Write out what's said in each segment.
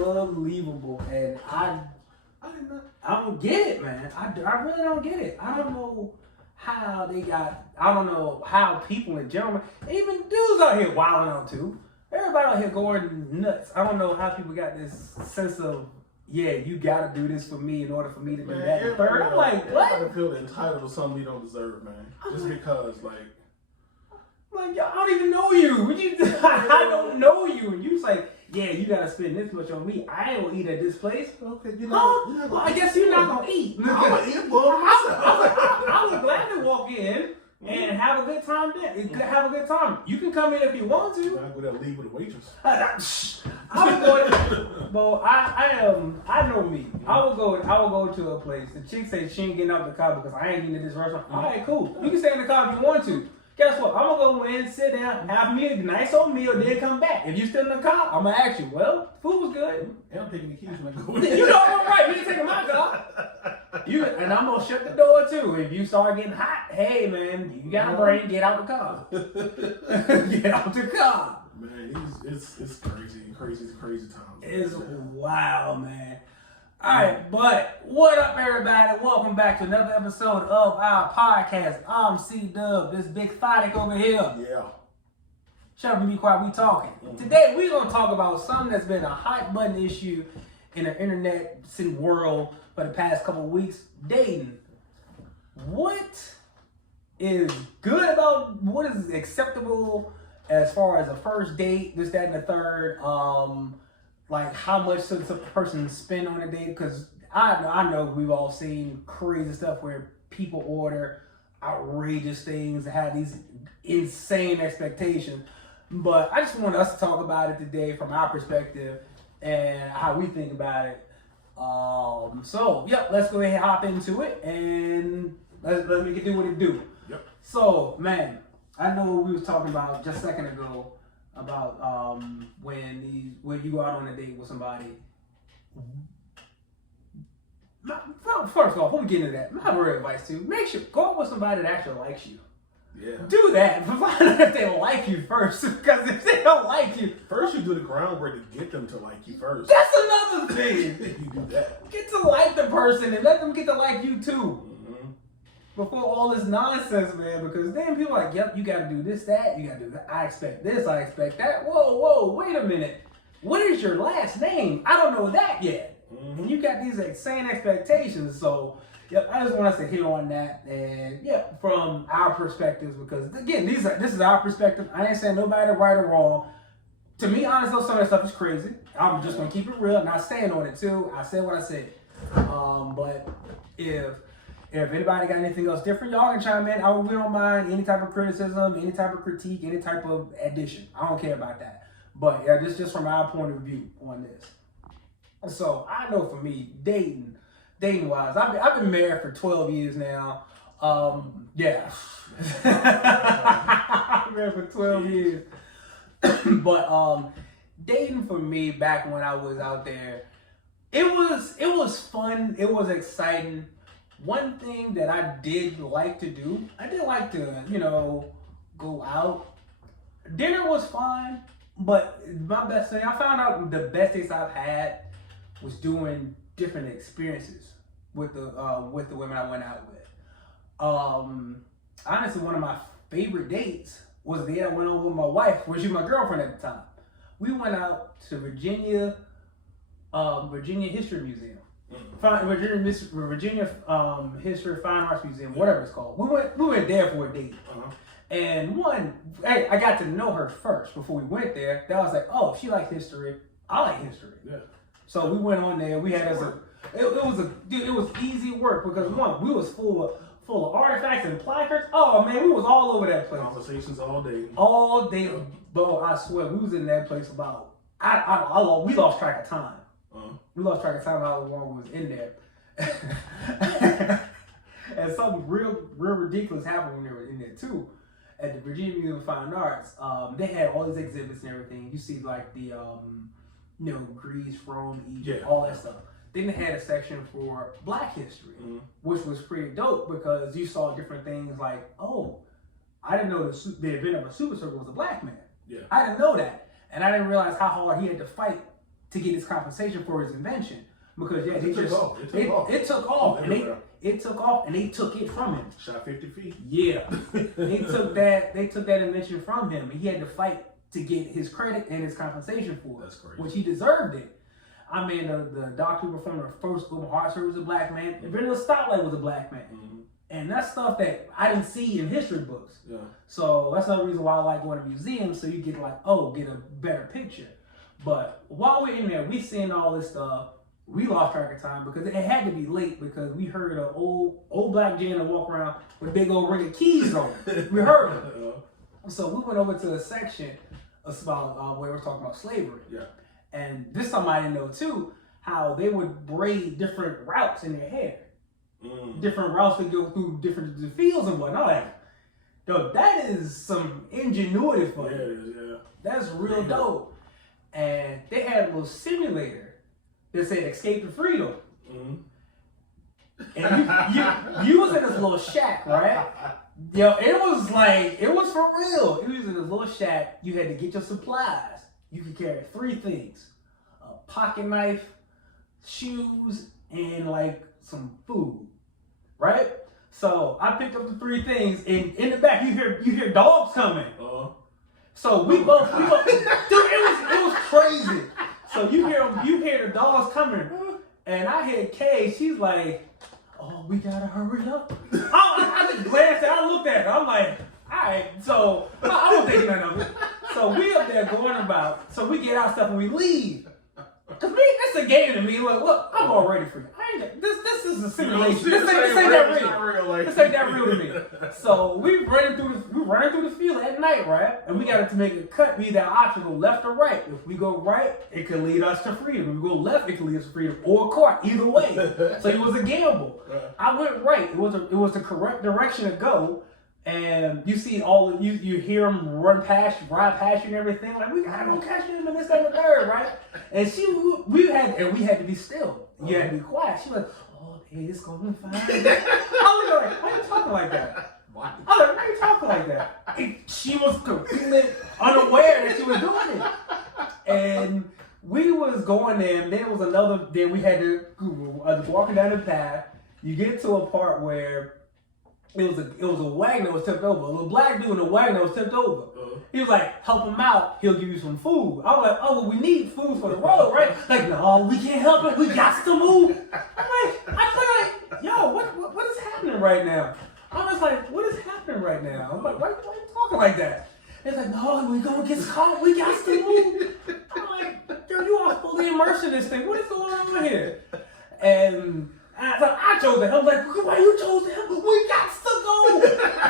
unbelievable, and I don't get it, man. I really don't get it. I don't know how they got. I don't know how people in general, even dudes out here wilding out too. Everybody out here going nuts. I don't know how people got this sense of, yeah, you gotta do this for me in order for me to do that. Third, I'm like, what? Everybody feel entitled to something you don't deserve, man. Just because, like, yo, I don't even know you. I don't know you, and you just like, yeah, you gotta spend this much on me. I ain't gonna eat at this place. Okay, well, I guess you're not gonna eat. I'm gonna eat a bowl myself. I would gladly walk in and have a good time there. Have a good time. You can come in if you want to. I go there and leave with a waitress. I would go. Well, I know me. I will go to a place. The chick says she ain't getting out the car because I ain't eating at this restaurant. All right, cool. You can stay in the car if you want to. Guess what? I'm gonna go in, sit down, have me a nice old meal, then come back. If you still in the car, I'm gonna ask you, well, food was good. And I'm taking the keys when I go in. You know I'm right. You ain't taking my car. And I'm gonna shut the door too. If you start getting hot, hey man, you got a brain, get out the car. Get out the car. Man, it's crazy times. It's wild, man. All right, but what up, everybody? Welcome back to another episode of our podcast. I'm C-Dub, this big Thotic over here. Yeah. Shut up and be quiet, we talking. Today, we're going to talk about something that's been a hot button issue in the internet world for the past couple of weeks, dating. What is good about, what is acceptable as far as a first date, this, that, and the third, like how much does a person spend on a date? Because I know we've all seen crazy stuff where people order outrageous things and have these insane expectations. But I just want us to talk about it today from our perspective and how we think about it. So, yep, let's go ahead and hop into it and let me do what it do. Yep. So, man, I know we was talking about just a second ago about when you go out on a date with somebody. First off, before we get into that, my real advice to you, make sure go out with somebody that actually likes you. Yeah. Do that. Find out if they like you first. Because if they don't like you, first you do the groundwork to get them to like you first. That's another thing. You do that. Get to like the person and let them get to like you too. Before all this nonsense, man, because then people are like, yep, you gotta do this, that, you gotta do that. I expect this, I expect that. Whoa, wait a minute. What is your last name? I don't know that yet. And you got these insane expectations. So, yep, I just want us to hit on that. And, yep, from our perspectives, because, again, this is our perspective. I ain't saying nobody right or wrong. To me, honestly, some of that stuff is crazy. I'm just gonna keep it real, and I stand on it, too. I said what I said. But if anybody got anything else different, y'all can chime in. We don't mind any type of criticism, any type of critique, any type of addition. I don't care about that. But yeah, this is just from our point of view on this. So I know for me, dating wise, I've been married for 12 years now. Yeah. I've been married for 12 years. But dating for me back when I was out there, it was fun, it was exciting. One thing that I did like to do, I did like to, go out. Dinner was fine, but my best thing, I found out the best dates I've had was doing different experiences with the women I went out with. Honestly, one of my favorite dates was the day I went on with my wife, which was my girlfriend at the time. We went out to Virginia History Museum. Virginia History Fine Arts Museum, whatever it's called. We went there for a date. And I got to know her first before we went there. That was like, oh, she likes history. I like history. Yeah. So we went on there. We had it was easy work because we was full of artifacts and placards. Oh man, we was all over that place. Conversations all day. All day, bro. I swear, we was in that place about. We lost track of time. We lost track of time how long we was in there. And something real ridiculous happened when they were in there too. At the Virginia Museum of Fine Arts, they had all these exhibits and everything. You see like the Greece, Rome, Egypt, all that stuff. Then they had a section for Black history, which was pretty dope because you saw different things like, oh, I didn't know the event of a super circle was a black man. Yeah. I didn't know that. And I didn't realize how hard he had to fight to get his compensation for his invention. Because yeah, it took off. It took off, and they took it from him. Shot 50 feet. Yeah, they took that invention from him, and he had to fight to get his credit and his compensation for it. That's crazy. Which he deserved it. I mean, the doctor who performed the first open heart surgery was a black man. The inventor of the stoplight was a black man. Mm-hmm. And that's stuff that I didn't see in history books. Yeah. So that's another reason why I like going to museums, so you get get a better picture. But while we're in there, we seeing all this stuff. We lost track of time because it had to be late because we heard an old black janitor walk around with a big old ring of keys on it. We heard him. So we went over to a section about where we're talking about slavery. Yeah. And this something I didn't know too, how they would braid different routes in their hair. Different routes that go through different fields and whatnot. Like, yo, that is some ingenuity for you. Yeah. That's real dope. And they had a little simulator that said "Escape to Freedom." And you was in this little shack, right? Yo, it was for real. It was in this little shack. You had to get your supplies. You could carry 3 things: a pocket knife, shoes, and like some food, right? So I picked up the 3 things, and in the back you hear dogs coming. So we both, dude, it was crazy. So you hear the dogs coming, and I hear Kay. She's like, "Oh, we gotta hurry up." I just glanced at. I looked at her. I'm like, "All right." So I don't think none of it. So we up there going about. So we get our stuff and we leave. Cause me, it's a game to me. Look, I'm all ready for you. This is a simulation. This ain't that real. This ain't that real to me. So we running through the field at night, right? And we got to make a cut. We either option go left or right. If we go right, it could lead us to freedom. If we go left, it could lead us to freedom or court. Either way. So it was a gamble. I went right. It was the correct direction to go. And you see you hear them ride past you and everything. Like, we gotta go catch him in this, that, and the third, right? And we had to be still. You had to be quiet. She was like, "Oh, hey, it's gonna be fine." I was like, "Why are you talking like that?" I was like, "Why are you talking like that?" And she was completely unaware that she was doing it. And we was going there, and then we had to walking down the path. You get to a part where it was a wagon that was tipped over. A little black dude in a wagon that was tipped over. He was like, "Help him out. He'll give you some food." I was like, "Oh, well, we need food for the road, right?" Like, "No, we can't help it. We got to move." I feel like, yo, what is happening right now? I was like, "What is happening right now?" I'm like, why are you talking like that? It's like, "No, we're gonna get caught. We got to move." I'm like, "Girl, you are fully immersed in this thing. What is going on here?" And I chose that. I was like, "Why you chose him? We got to go."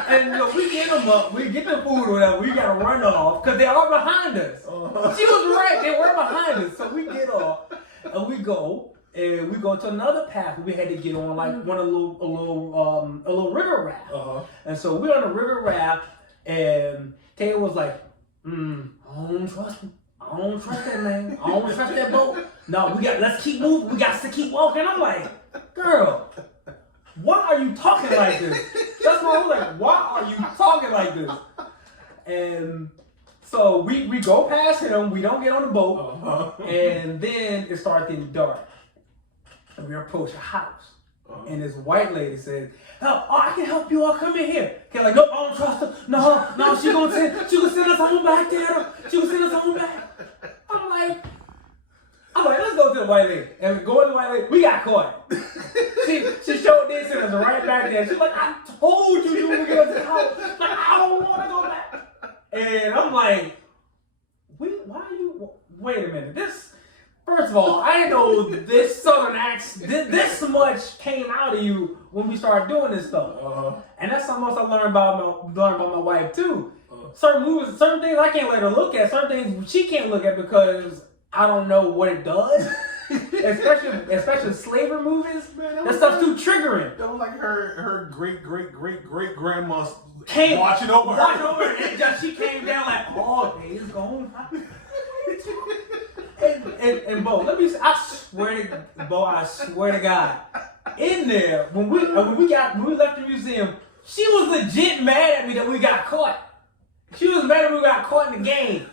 And we get them up, we get the food or whatever, we gotta run off because they are behind us. She was right, they were behind us. So we get off and we go to another path we had to get on, like a little river raft. And so we're on a river raft, and Kay was like, "I don't trust him. I don't trust that man. I don't trust that boat. No, let's keep moving. We got to keep walking." I'm like, "Girl, why are you talking like this?" That's what I was like, "Why are you talking like this?" And so we go past him, we don't get on the boat, and then it started getting dark. And we approach a house. And this white lady said, "Oh, I can help you all. Come in here." Okay, like, "Nope, I don't trust her. No, she gonna send us home back there. She gonna send us home back." I'm like, "Let's go to the white lady." And we go to the white lady. We got caught. She showed this and was right back there. She's like, "I told you were going to the house. Like, I don't want to go back." And I'm like, why are you? Wait a minute. First of all, I didn't know this southern accent, this much came out of you when we started doing this stuff. And that's something else I learned about my wife too. Certain things I can't let her look at. Certain things she can't look at because I don't know what it does. especially slavery movies. Man, that stuff's too triggering. That was like her great grandma watching over her. And she came down like, "Oh, it's going." And Bo, I swear to God, in there when we left the museum, she was legit mad at me that we got caught. She was mad at me we got caught in the game.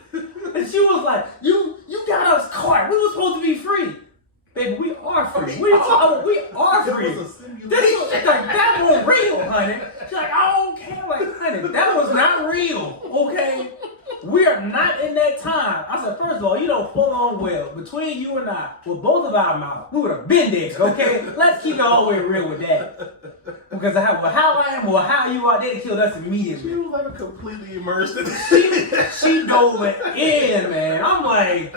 And she was like, you got us caught. We were supposed to be free. Baby, we are free. What are you talking about? We are free. That was real, honey. She's like, I don't care. Like, honey, that was not real, okay? We are not in that time. I said, first of all, you know full on well, between you and I, with both of our mouths, we would have been dead, okay? Let's keep it all the way real with that. Because how I am or how you are, they'd killed us immediately. She was like completely immersed in She dove it in, man. I'm like,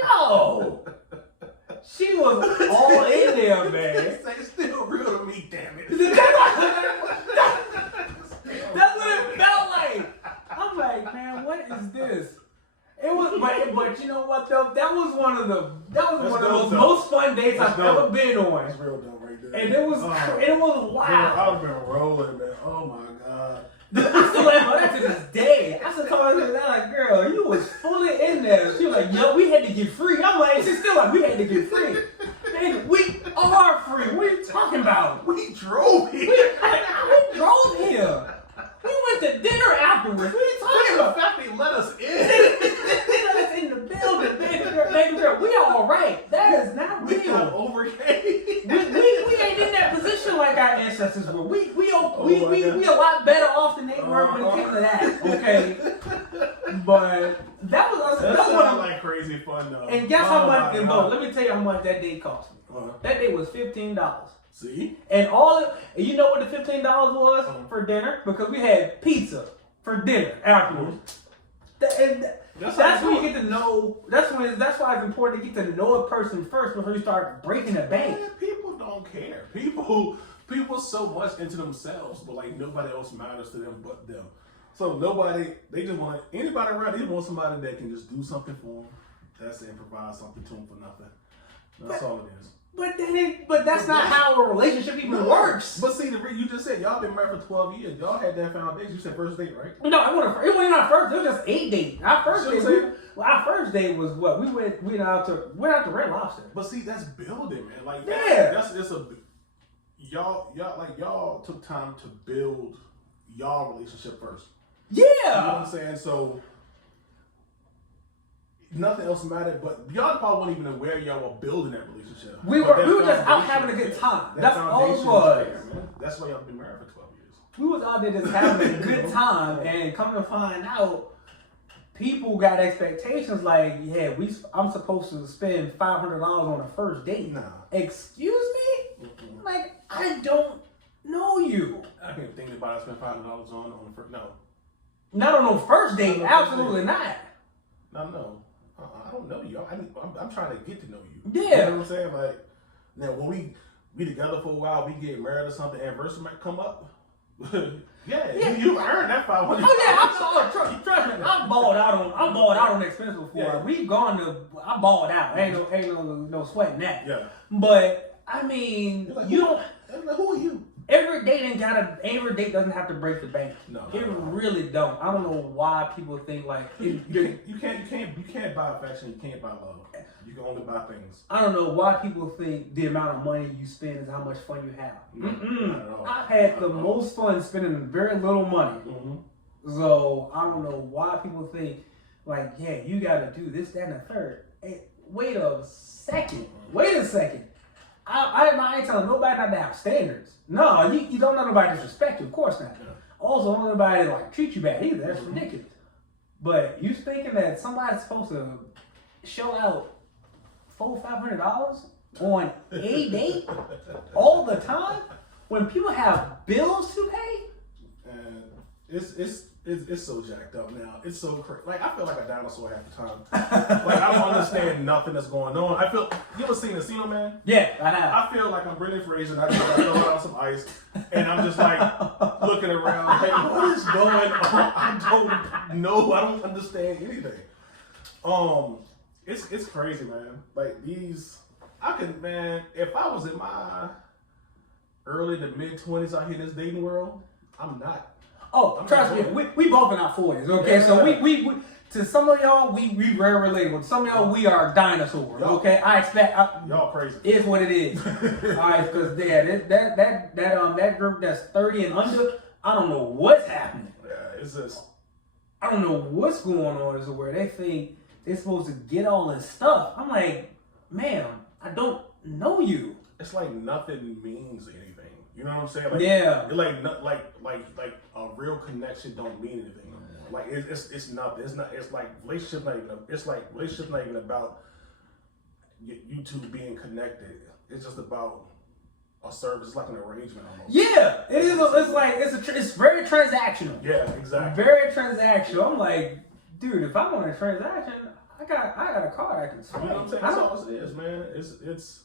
yo. She was all in there, man. It's still real to me, damn it. That's what it felt like. I'm like, man, what is this? It was, but you know what though? That was one of the most fun dates I've ever been on. That's real dope right there. And it was wild. I would have been rolling, man. Oh my god. I still laugh about that to this day. I still told her that, like, girl, you was fully in there. She was like, yo, we had to get free. I'm like, she's still like, we had to get free. Man, we are free. What are you talking about? We drove here. We drove here. We went to dinner afterwards. What are you talking about? The fact they let us in. They let us in the building, baby girl. We all right. That is not real. We overcame. We ain't in that position like our ancestors were. We a lot better off than they were when it came to that. Okay, but that was like crazy fun though. And guess how much? Let me tell you how much that day cost me. That day was $15. See? And you know what the $15 was for dinner? Because we had pizza for dinner afterwards. That's when you get to know. That's why it's important to get to know a person first before you start breaking the bank. Man, people don't care. People so much into themselves, but like nobody else matters to them but them. So they just want anybody around. They just want somebody that can just do something for them. That's it, and provide something to them for nothing. That's all it is. But that's not how a relationship even works. But see, you just said y'all been married for 12 years. Y'all had that foundation. You said first date, right? No, it wasn't our first. It was just a date. Our first date was what we went out to Red Lobster. But see, that's building, man. Like y'all took time to build y'all relationship first. Yeah. You know what I'm saying? So nothing else mattered, but y'all probably weren't even aware y'all were building that relationship. We were just out having a good time. That's all it was. That's why y'all been married for 12 years. We was out there just having a good time, and come to find out, people got expectations like, yeah, I'm supposed to spend $500 on a first date. Nah. Excuse me? Mm-hmm. Like, I don't know you. I can't think about it. I spent $500 on the first. No. Not on no first date. Absolutely not. No. I don't know you. I'm trying to get to know you. Yeah. You know what I'm saying? Like, now when we be together for a while, we get married or something, anniversary might come up. yeah. You earned that $500. Oh yeah, trust me. I balled out on expenses before. Yeah. We've gone to. I balled out. Ain't no sweating that. Yeah. But I mean, like, you don't. Like, who are you? Every date doesn't have to break the bank. No, it really don't. I don't know why people think like you can't buy affection. You can't buy love. You can only buy things. I don't know why people think the amount of money you spend is how much fun you have. Not at all. I've had the most fun spending very little money. Mm-hmm. So I don't know why people think like, yeah, you got to do this, that, and the third. Hey, wait a second. I ain't telling nobody not to have standards. No, you don't let nobody disrespect you. Of course not. Yeah. Also, don't let nobody like treat you bad either. That's ridiculous. But you thinking that somebody's supposed to shell out $400-500 on a date all the time when people have bills to pay? And it's so jacked up now. It's so crazy. Like, I feel like a dinosaur half the time. Like, I don't understand nothing that's going on. You ever seen Encino Man? Yeah, I have. I feel like I'm Brendan Fraser and I just throw out some ice and I'm just like looking around like, what is going on? I don't know. I don't understand anything. It's crazy, man. Like if I was in my early to mid 20s out here in this dating world, I'm not. Oh, trust me, we both in our 40s, okay? Yeah. So we to some of y'all, we very relatable. To some of y'all, we are dinosaurs, okay? I expect... y'all crazy. It's what it is. All right, because that group that's 30 and under, I don't know what's happening. Yeah, it's just... I don't know what's going on is where they think they're supposed to get all this stuff. I'm like, ma'am, I don't know you. It's like nothing means anything. You know what I'm saying? Like, yeah. Like a real connection don't mean anything no more. Like it's nothing. It's not. It's like relationship not even. It's like relationship not even about you two being connected. It's just about a service. It's like an arrangement almost. Yeah, it is. It's very transactional. Yeah, exactly. Very transactional. I'm like, dude, if I want a transaction, I got a card I can swipe. You know what I'm saying? That's all it is, man. It's.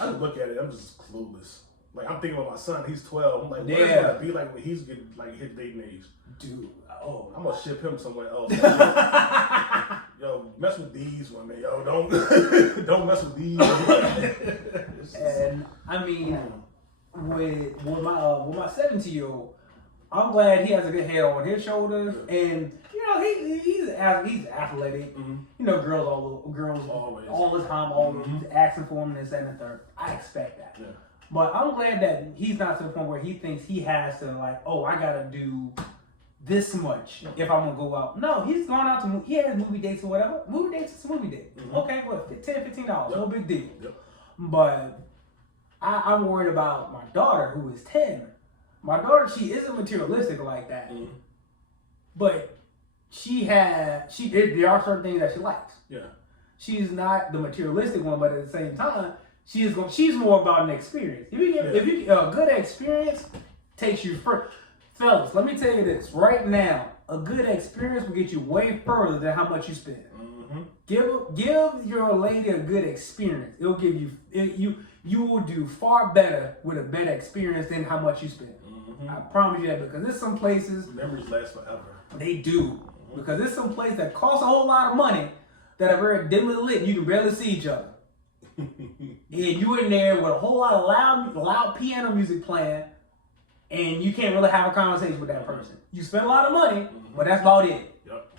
I just look at it. I'm just clueless. Like I'm thinking about my son. He's 12. I'm like, what is it gonna be like when he's getting like his dating age? Dude, I'm gonna ship him somewhere else. Yo, mess with these one, man. Yo, don't mess with these. And I mean, with my 17-year-old, I'm glad he has a good head on his shoulders, and you know he's athletic. Mm-hmm. You know, girls always all the time, always asking for him, this, that, and the third. I expect that. Yeah. But I'm glad that he's not to the point where he thinks he has to like, oh, I gotta do this much if I'm gonna go out. No, he's gone out to he has movie dates or whatever. Movie dates is a movie date. Mm-hmm. Okay, what, $10, $15, no big deal. Yep. But I'm worried about my daughter who is 10. My daughter, she isn't materialistic like that. Mm-hmm. But there are certain things that she likes. Yeah. She's not the materialistic one, but at the same time, she's more about an experience. If you a good experience takes you further. Fellas, let me tell you this right now. A good experience will get you way further than how much you spend. Mm-hmm. Give your lady a good experience. It'll give you will do far better with a better experience than how much you spend. Mm-hmm. I promise you that, because there's some places memories last forever. They do. Mm-hmm. Because there's some places that cost a whole lot of money that are very dimly lit. You can barely see each other. And you in there with a whole lot of loud piano music playing, and you can't really have a conversation with that person. You spend a lot of money, but that's about it. Yep.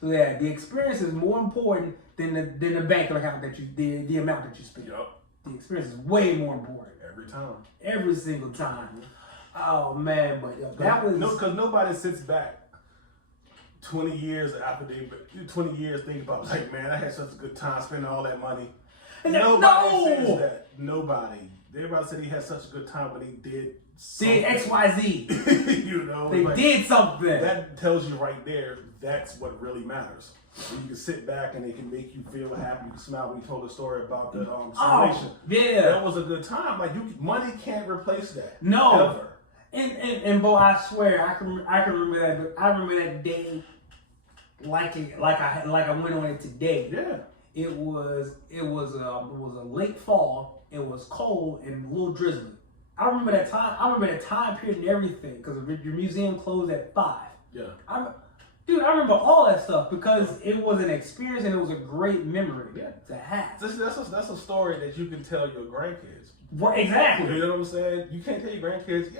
So yeah, the experience is more important than the bank account that the amount that you spend. Yep. The experience is way more important. Every time. Every single time. Oh man, but that was because nobody sits back 20 years after 20 years thinking about like, man, I had such a good time spending all that money. Nobody says that. Nobody. Everybody said he had such a good time when he did something. Did XYZ. You know, they did something. That tells you right there. That's what really matters. You can sit back and it can make you feel happy. You can smile. We told a story about the simulation. Yeah, that was a good time. Like money can't replace that. No. Ever. And Bo, I swear I can remember that. I remember that day like I went on it today. Yeah. It was a late fall. It was cold and a little drizzly. I remember that time. I remember that time period and everything, because your museum closed at 5. Yeah. I remember all that stuff because it was an experience and it was a great memory to have. That's a story that you can tell your grandkids. Right, exactly. You know what I'm saying? You can't tell your grandkids,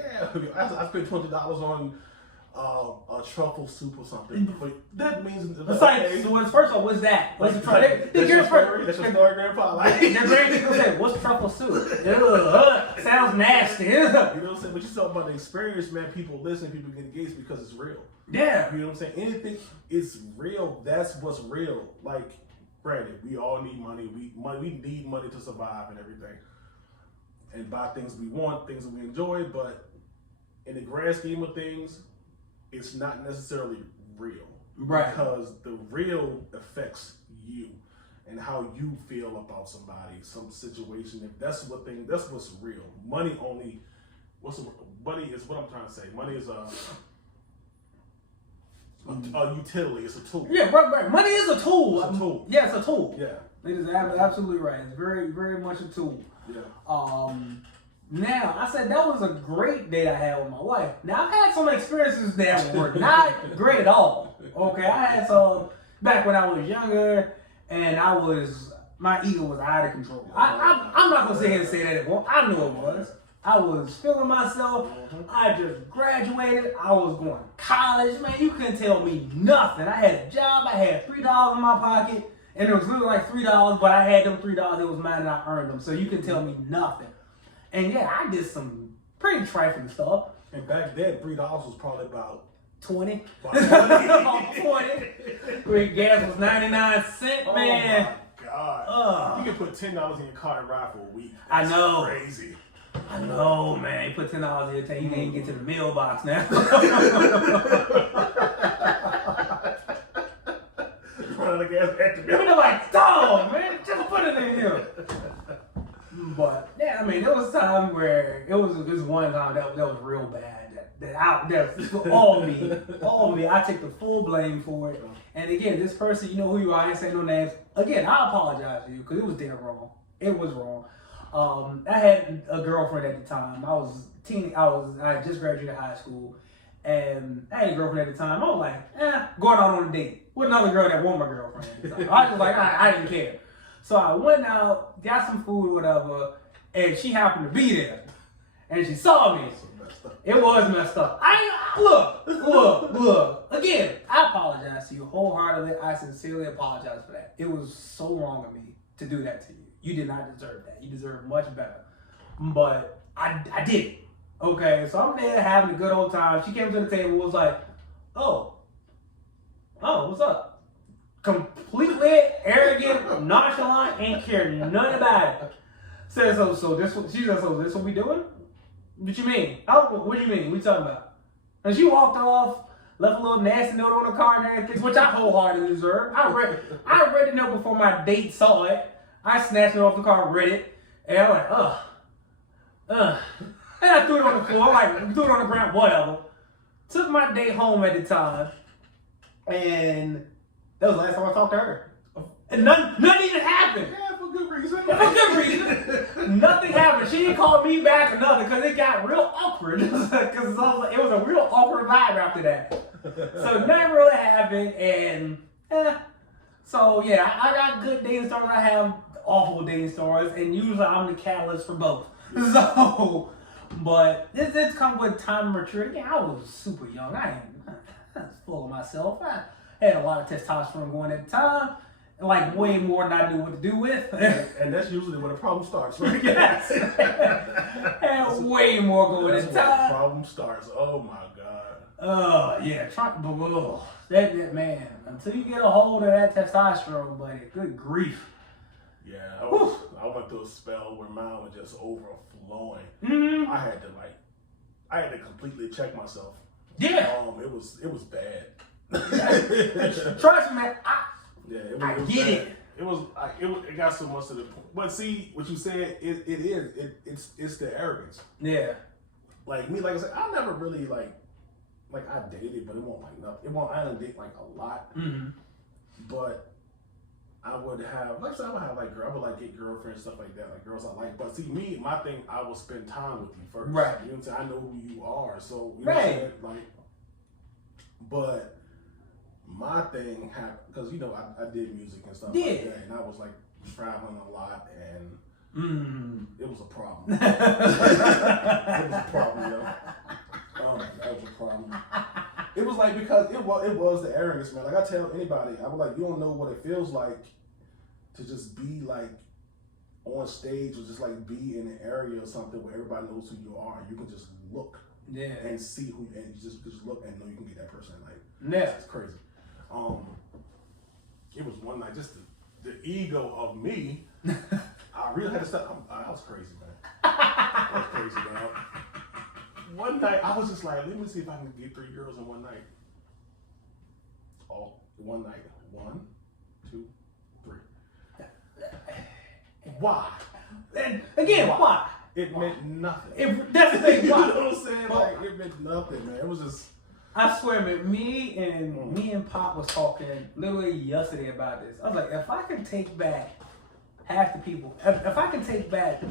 I spent $20 on a truffle soup or something. But that means it's like, so first of all, what's that? What's the truffle? That's your story, Grandpa. Like, your grandkids will say, "What's truffle soup?" Sounds nasty. You know what I'm saying? But you talk about the experience, man. People listen, people get engaged because it's real. Yeah. You know what I'm saying? Anything is real. That's what's real. Like, granted, we all need money. We need money to survive and everything, and buy things we want, things that we enjoy. But in the grand scheme of things, it's not necessarily real. Right. Because the real affects you and how you feel about somebody, some situation. If that's what's real. Money is what I'm trying to say. Money is a utility. It's a tool. Yeah, right. Money is a tool. It's a tool. Yeah, it's a tool. Yeah. It is absolutely right. It's very, very much a tool. Yeah. Now, I said that was a great date I had with my wife. Now, I've had some experiences that were not great at all. Okay, I had some back when I was younger, and my ego was out of control. I'm not going to sit here and say that it won't. I knew it was. I was feeling myself. I just graduated. I was going to college. Man, you couldn't tell me nothing. I had a job. I had $3 in my pocket, and it was really like $3, but I had them $3. It was mine, and I earned them. So you can tell me nothing. And yeah, I did some pretty trifling stuff. And back then, $3 was probably about 20. About 20. Where gas was 99 cents, man. Oh my God. You can put $10 in your car and ride for a week. That's I know. Crazy. I know, man. You put $10 in your tank, you can't get to the mailbox now. Running the gas back to They're like, dog, man, just put it in here. But yeah, I mean, there was a time where it was one time that was real bad. That was all me. I take the full blame for it. And again, this person, you know who you are. I ain't say no names. Again, I apologize to you because it was damn wrong. It was wrong. I had a girlfriend at the time. I had just graduated high school, and I had a girlfriend at the time. I was like, going out on a date with another girl that wasn't my girlfriend. So I was just like, I didn't care. So I went out, got some food or whatever, and she happened to be there, and she saw me. It was messed up. Look. Again, I apologize to you wholeheartedly. I sincerely apologize for that. It was so wrong of me to do that to you. You did not deserve that. You deserve much better. But I did it. Okay, so I'm there having a good old time. She came to the table and was like, oh, what's up? Completely arrogant, nonchalant, ain't caring nothing about it. Said, she said, so this what we doing? What you mean? What do you mean? What you talking about? And she walked off, left a little nasty note on the card and everything, which I wholeheartedly deserve. I read the note before my date saw it. I snatched it off the car, read it, and I'm like, and I threw it on the floor, threw it on the ground, whatever. Took my date home at the time, and that was the last time I talked to her. And nothing even happened. Yeah, for good reason. For good reason. Nothing happened. She didn't call me back or nothing because it got real awkward. Because it was a real awkward vibe after that. So nothing really happened, and so yeah, I got good dating stories. I have awful dating stories, and usually I'm the catalyst for both. So, but this comes with time and maturity. I was super young. I was full of myself. I had a lot of testosterone going at the time. Like way more than I knew what to do with. And that's usually where the problem starts, right? Yes. And way more going at the time. That's where the problem starts. Oh my God. Yeah. That man. Until you get a hold of that testosterone, buddy. Good grief. Yeah, I went through a spell where mine was just overflowing. Mm-hmm. I had to completely check myself. Yeah. It was bad. Trust me, man. I get it. It got so much to the point. But see, what you said, it's the arrogance. Yeah. Like me, like I said, I never really like I dated, but it won't like nothing. I didn't date like a lot. Mm-hmm. But I would have, like I said, I would like get girlfriends, stuff like that, like girls I like. But see, me, my thing, I will spend time with you first. Right. You know what I'm saying? I know who you are, so you know what I'm saying? But my thing happened because I did music and stuff like that, and I was like traveling a lot, and it was a problem. It was a problem, that was a problem. It was like because it was the arrogance, man. Like I tell anybody, I was like, you don't know what it feels like to just be like on stage or just like be in an area or something where everybody knows who you are. You can just look, and see who, and you just look and know you can get that person. Like, it's crazy. It was one night, just the ego of me. I really had to stop. I was crazy, man. I was crazy, man. One night, I was just like, let me see if I can get 3 girls in one night. One night. 1, 2, 3. Why? And again, why? It meant nothing. That's the thing. You know what I'm saying? Like, it meant nothing, man. It was just... I swear, man, me and Pop was talking literally yesterday about this. I was like, if I could take back half the people, if I could take back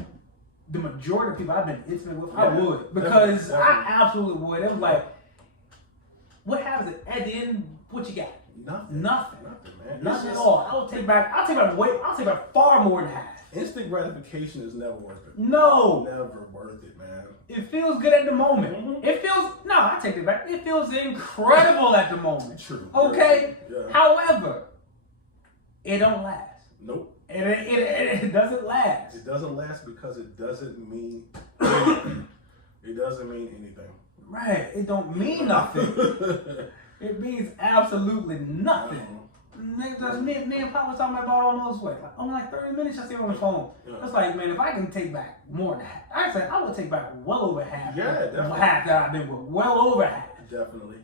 the majority of people I've been intimate with, I would. Because I absolutely would. It was like, what happens at the end? What you got? Nothing. Nothing, man. Nothing at all. I'll take back far more than half. Instant gratification is never worth it. No. Never worth it, man. It feels good at the moment. Mm-hmm. I take it back. It feels incredible at the moment. True. Okay? Yeah. However, it don't last. Nope. It doesn't last. It doesn't last because it doesn't mean It doesn't mean anything. Right. It don't mean nothing. It means absolutely nothing. Niggas, me and Pop was talking about almost what? Like, only like 30 minutes just here on the phone. Yeah. It's like, man, if I can take back more than half, actually, I would take back well over half. Yeah, definitely. Half that I've been with. Well over half. Definitely.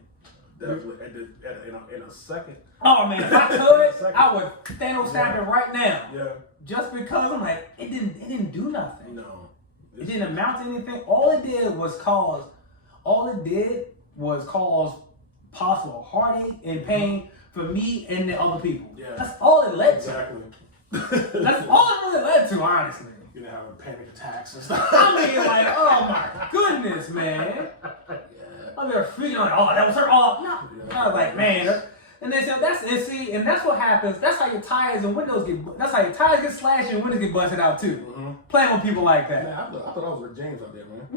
In a second. Oh, man, if I could, I would Thanos stab it right now. Yeah. Just because I'm like, it didn't do nothing. No. It didn't amount to anything. All it did was cause possible heartache and pain for me and the other people. Yeah. That's all it led to. Exactly. That's all it really led to, honestly. You're gonna have panic attacks and stuff. I mean, like, oh my goodness, man. I'm there freaking like, oh, that was her. Oh, no. I was like, man. And they said and that's what happens. That's how your tires and windows get slashed and windows get busted out too. Mm-hmm. Playing with people like that. Man, I thought I was Rick James out there, man.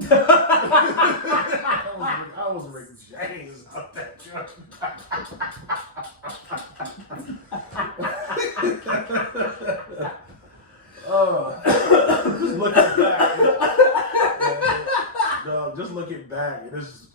I was Rick James out there. Just looking back. Just looking back, and this.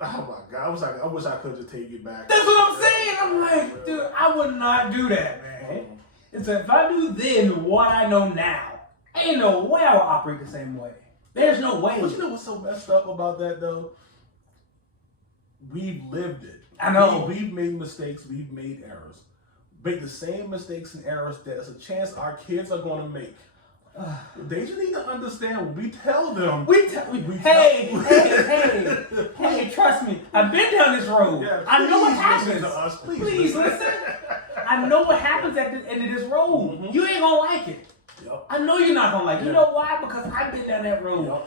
Oh my God! I wish I could just take it back. That's what I'm saying. I'm like, dude, I would not do that, man. It's like, if I knew then what I know now, ain't no way I would operate the same way. There's no way. But you know what's so messed up about that though? We've lived it. I know. We've made mistakes. We've made errors. Make the same mistakes and errors that there's a chance our kids are going to make. They just need to understand when we tell them. Hey, trust me. I've been down this road. Yeah, I know what happens. To us. Please listen. I know what happens at the end of this road. Mm-hmm. You ain't gonna like it. Yep. I know you're not gonna like it. You know why? Because I've been down that road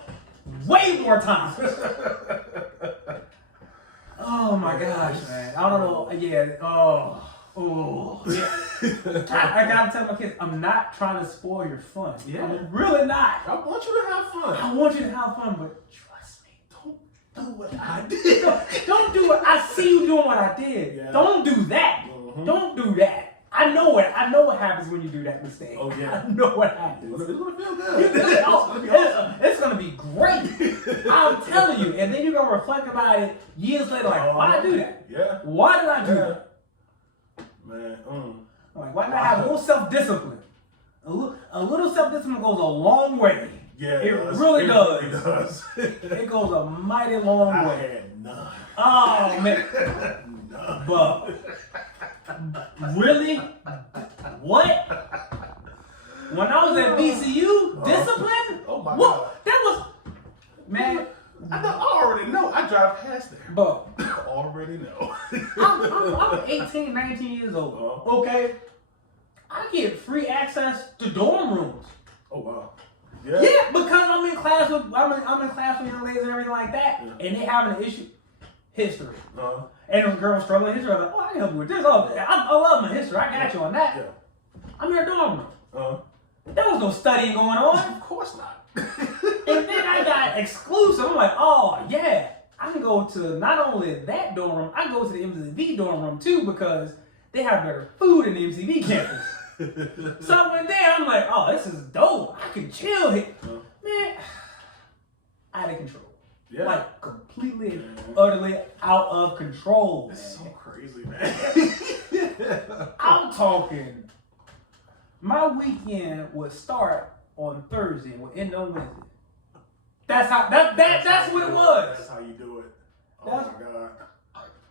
way more times. Oh my gosh, man. I don't know. Yeah. Oh, yeah. I gotta tell my kids, I'm not trying to spoil your fun. Yeah. I'm really not. I want you to have fun. I want you to have fun, but trust me, don't do what I did. Don't do what I see you doing what I did. Yeah. Don't do that. Mm-hmm. Don't do that. I know what happens when you do that mistake. Oh yeah. I know what happens. It's gonna feel good. It's gonna be great. I'm telling you. And then you're gonna reflect about it years later, like, why did I do that? Yeah. Why did I do that? Man, like, why not have a little self-discipline? A little self-discipline goes a long way. Yeah, it really does. It does. It goes a mighty long way. I had none. Oh man, none. But really, what? When I was at VCU, discipline? Oh my what? God. That was, man. I already know. I drive past there. But I already know. I'm 18, 19 years old. Okay? I get free access to dorm rooms. Oh wow. Yeah. Yeah, because I'm in class with young ladies and everything like that, and they having an issue history. And the girl struggling history. I'm like, oh, I can help you with this. Oh, I love my history. I got you on that. Yeah. I'm in a dorm room. There was no studying going on. Of course not. And then I got exclusive. I'm like, oh yeah, I can go to not only that dorm room, I can go to the MCV dorm room too because they have better food in the MCV campus. So I went there. I'm like, oh, this is dope. I can chill here, man. Out of control. Yeah. Like completely, utterly out of control. This is so crazy, man. I'm talking. My weekend would start on Thursday and would end on Wednesday. That's what it was. That's how you do it. Oh my God.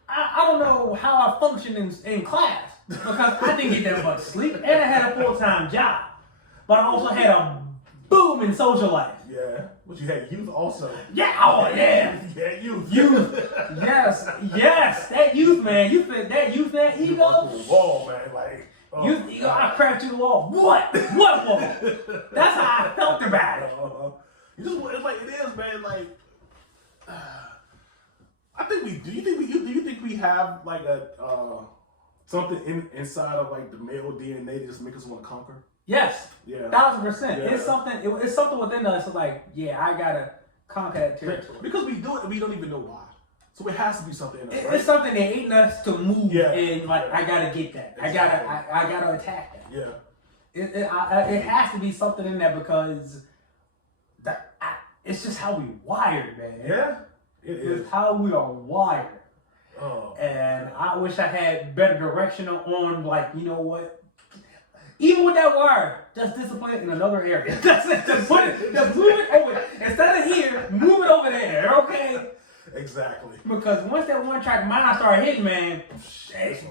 I don't know how I functioned in class because I didn't get that much sleep and I had a full-time job. But I also had a booming social life. Yeah. But you had youth also. Yeah, oh yeah. Yeah, youth. Yes. That youth, man. That youth, that ego. Wall, man. Like, youth ego, I crashed through the wall. What wall? That's how I felt about it. You just, it's like, it is, man, like, I think do you think we have like a, something inside of like the male DNA that just make us want to conquer? Yes. Yeah. 1000%. Yeah. It's something within us. It's like, yeah, I gotta conquer that territory. Because we do it and we don't even know why. So it has to be something in us, right? It's something that ain't us to move and like I gotta get that. Exactly. I gotta attack that. Yeah. It has to be something in there because it's just how we wired, man. Yeah, it is. It's how we are wired. Oh. And I wish I had better direction on, like, you know what? Even with that wire, just discipline it in another area. That's it. Just move it over. Instead of here, move it over there, okay? Exactly. Because once that one track mind started hitting, man,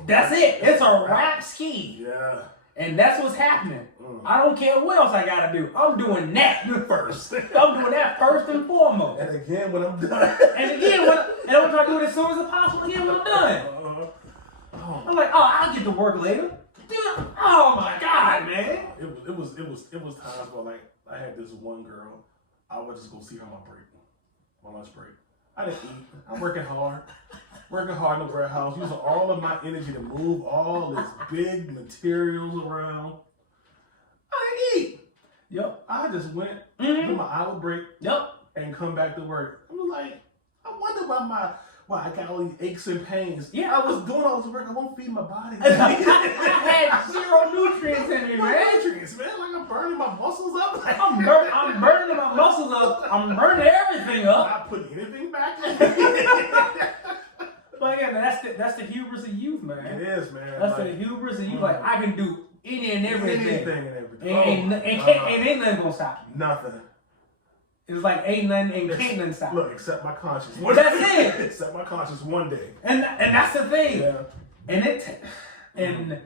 that's it. It's a rap ski. Yeah. And that's what's happening. I don't care what else I gotta do. I'm doing that first. I'm doing that first and foremost. And again, when I'm done. And again, I'm trying to do it as soon as possible. Again, when I'm done. I'm like, oh, I'll get to work later. Dude, oh my God, man. It was times where, like, I had this one girl. I would just go see her on my lunch break. I didn't eat. I'm working hard in the warehouse, using all of my energy to move all this big materials around. I didn't eat. Yep. I just went to my hour break. Yep. And come back to work. I was like, I wonder why I got all these aches and pains. Yeah. I was doing all this work. I won't feed my body. I had zero nutrients in me, man. Nutrients, man. Like I'm burning my muscles up. Like, I'm burning my muscles up. I'm burning everything up. I'm not putting anything back in. But yeah, that's the hubris of youth, man. It is, man. That's the hubris of youth. Like, I can do any and everything. Anything and everything. And ain't nothing gonna stop me. Nothing. It's like ain't nothing and can't nothing stop me. Look, except my conscience. That's it. Except my conscience one day. And that's the thing. Yeah. And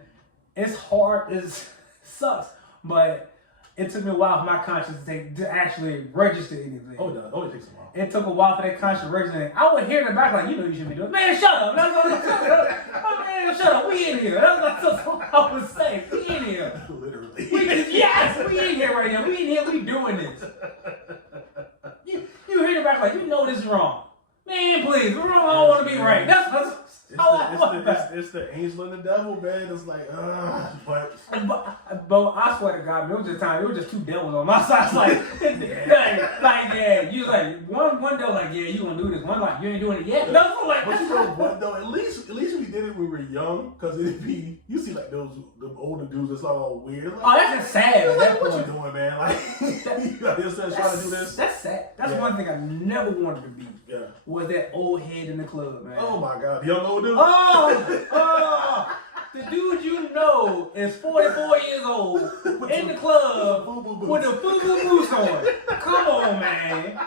it's hard. It sucks. But it took me a while for my conscience to actually register anything. Oh, no. It only takes a while. It took a while for that conscience to register. I would hear in the back like, you know you shouldn't be doing. Man, shut up. Man, shut up. We in here. That's what I would say. We in here. Literally. Yes, we in here right now. We in here. We doing this. You hear in the back like, you know this is wrong. Man, please. We're wrong. I don't want to be right. It's the angel and the devil, man. It's like, but I swear to God, it was just two devils on my side. It's like, yeah, you like one devil like, yeah, you gonna do this. One like, you ain't doing it yet. No, like, but you know what though? At least we did it when we were young, because it'd be you see like the older dudes that's all weird. Like, oh, that's just sad. Like, what you doing, man? Like, you got this trying to do this. That's sad. That's one thing I never wanted to be. Yeah. Was that old head in the club, man? Oh my God, you don't know what dude? Oh, the dude you know is 44 years old in the club with the boo-boo boots on. Come on, man.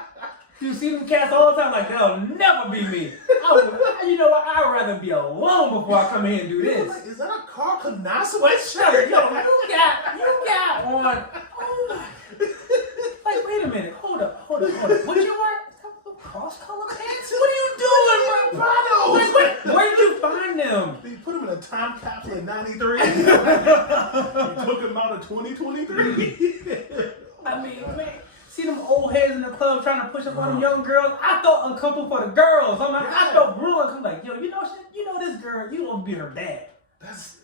You see them cats all the time like, that'll never be me. You know what? I'd rather be alone before I come here and do this. Like, is that a Carl Canassa sweatshirt? Yo, you got on. Oh my. Like, wait a minute. Hold up. What you wearing? Cross-color pants? What are you doing, bro? Like, where did you find them? They put them in a time capsule in '93. You took them out of 2023. I mean, man, see them old heads in the club trying to push up on them young girls. I felt uncomfortable for the girls. I'm like, I felt real uncomfortable. Like, yo, you know this girl, you don't be her dad. That's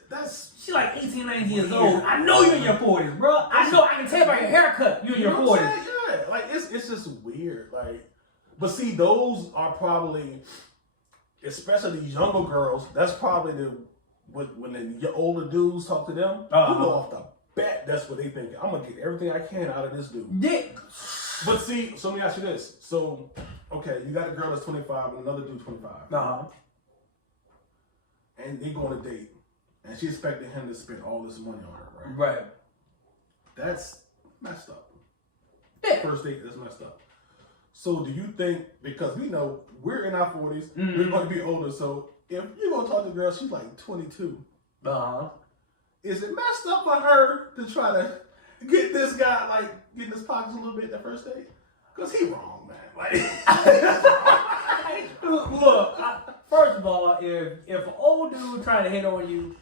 She like 18, 19 years old. I know you're in your 40s, bro. I can tell by your haircut you're in your 40s. Yeah, like it's just weird, like. But see, those are probably, especially the younger girls. That's probably when the older dudes talk to them. You know off the bat, that's what they think. I'm gonna get everything I can out of this dude. Yeah. But see, so let me ask you this. So, okay, you got a girl that's 25 and another dude 25. And they go on a date, and she expected him to spend all this money on her, right? Right. That's messed up. Yeah. First date, that's messed up. So do you think, because we know we're in our 40s, we're going to be older, so if you're going to talk to a girl, she's like 22. Is it messed up on her to try to get this guy, like, get in his pockets a little bit that first date? Because he wrong, man. Like, look, first of all, if an old dude trying to hit on you,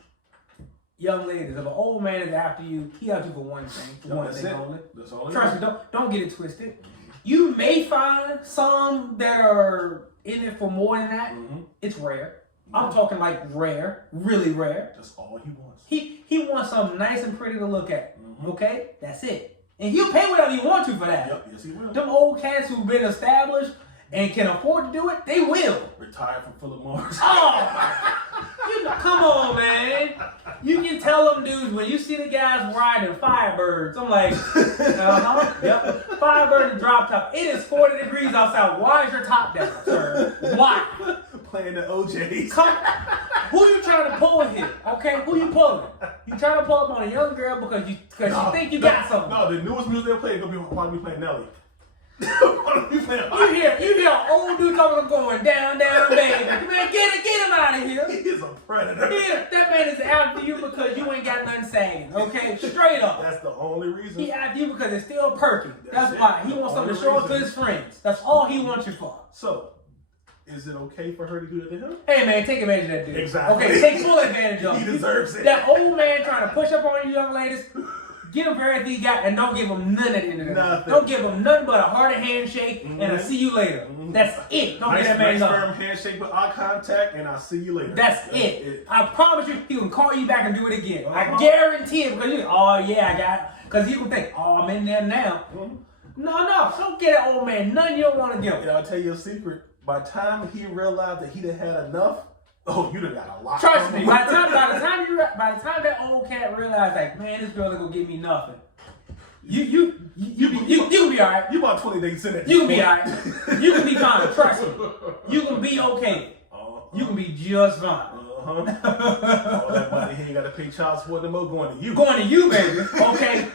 young ladies, if an old man is after you, he after you for one thing, only. That's all. Trust me, don't get it twisted. You may find some that are in it for more than that. It's rare. I'm talking like rare, really rare. That's all he wants. He wants something nice and pretty to look at. Okay, that's it. And he'll pay whatever you want to for that. Yep, yes he will. Them old cats who've been established and can afford to do it, they will. Retired from Philip Morris. Oh, come on, man. You can tell them dudes when you see the guys riding Firebirds, I'm like, yep, Firebird and drop top. It is 40 degrees outside. Why is your top down, sir? Why? Playing the OJs. Who you trying to pull here? Okay, who you pulling? You trying to pull up on a young girl because you think you got something? No, the newest music they're playing gonna be probably playing Nelly. You hear an old dude talking going down, baby. Man, get him out of here. He is a predator. That man is after you because you ain't got nothing saying. Okay, straight up. That's the only reason. He after you because it's still perky. That's why he wants something to show up to his friends. That's all he wants you for. So, is it okay for her to do that to him? Hey man, take advantage of that dude. Exactly. Okay, take full advantage of him. He deserves it. That old man trying to push up on you young ladies. Give him for everything he got and don't give him none at the end of the day. Don't give him nothing but a hearty handshake and a see you later. That's it. Don't get that man nothing. Firm handshake with eye contact and I'll see you later. That's it. I promise you, he can call you back and do it again. I guarantee it because you oh yeah, I got it. Because he will think, oh, I'm in there now. No, don't get that old man nothing you don't want to give him. Yeah, I'll tell you a secret. By the time he realized that he done had enough, oh, you done got a lot. Trust me. By the time that old cat realized, like, man, this girl ain't gonna give me nothing. You can be alright. You about 20 days in it. You can be alright. You can be fine. Trust me. You can be okay. You can be just fine. All that money he ain't got to pay child support no more. Going to you. Going to you, baby. Okay.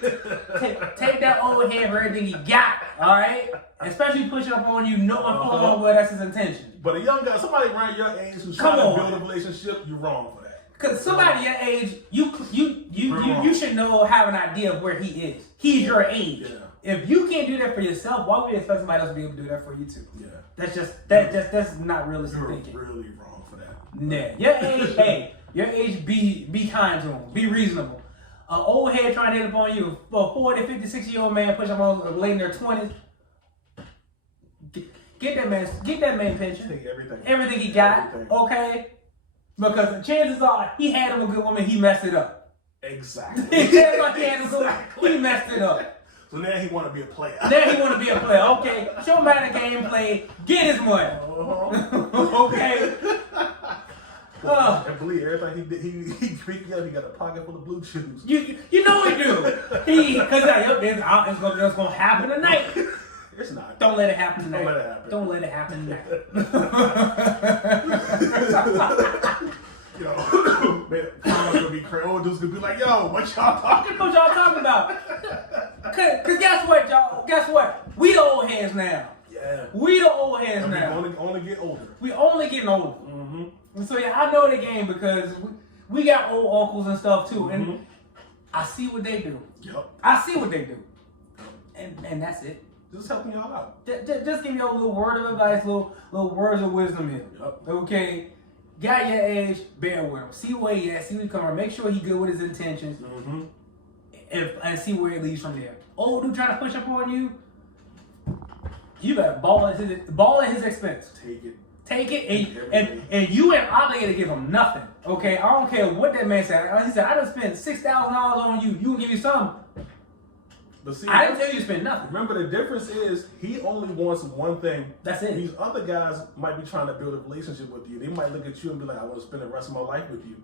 Take that old head for everything he got. All right. Especially pushing up on you, knowing full well that's his intention. But a young guy, somebody around your age who's trying to build a relationship, you're wrong for that. Because somebody your age, you should know, have an idea of where he is. He's your age. Yeah. If you can't do that for yourself, why would you expect somebody else to be able to do that for you too? Yeah. That's not realistic thinking. You're really wrong for that. Nah. Your age, hey, your age be kind to him. Be reasonable. An old head trying to hit up on you, a 40, 50, 60-year-old man pushing up on a lady in their 20s. Get that man pension. Take everything he got. Okay? Because the chances are he had him a good woman, he messed it up. Exactly. He messed it up. So now he want to be a player. Okay, show him how the game played. Get his money. Okay. I believe everything he creepy up. He got a pocket full of blue chews. You know he do. Because it's gonna happen tonight. It's not. Don't let it happen tonight. Don't let it happen. Yo, man, I'm gonna be crazy. Old dudes gonna be like, yo, what y'all talking about? What y'all talking about? Cause guess what, y'all? Guess what? We the old heads now. Yeah. We the old heads now. We only get older. We only getting older. And so yeah, I know the game because we got old uncles and stuff too, and I see what they do. Yep. I see what they do, and that's it. Just helping y'all out. Just give y'all a little word of advice, little words of wisdom here. Yep. Okay, got your age, bear with him. See where he at. See where he coming. Make sure he good with his intentions, and see where it leads from there. Old dude trying to push up on you, you better ball at his expense. Take it, and you ain't obligated to give him nothing. Okay, I don't care what that man said. He said, I done spent $6,000 on you. You can give me something. But see, I didn't tell you to spend nothing. Remember, the difference is he only wants one thing. That's it. These other guys might be trying to build a relationship with you. They might look at you and be like, I want to spend the rest of my life with you.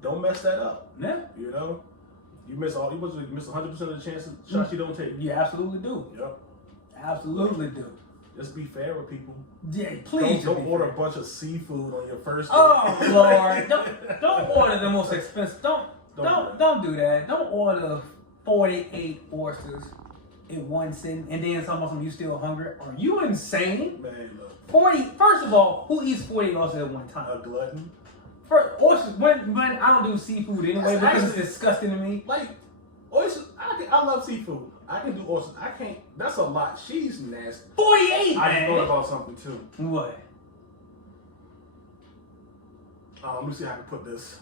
Don't mess that up. Yeah. You know? You miss 100% of the chances shots you don't take. You absolutely do. Yep. Absolutely do. Just be fair with people. Yeah, please. Don't order a bunch of seafood on your first date. Oh Lord. Don't order the most expensive. Don't do that. Don't order 48 oysters in one sitting and then some you still hungry. Are you insane? Man, look. 40. First of all, who eats 48 oysters at one time? A glutton. For oysters, when I don't do seafood anyway because it's disgusting to me. Like oysters, I love seafood. I can do oysters. I can't. That's a lot. She's nasty. 48. I just thought about something too. What? Let me see how I can put this.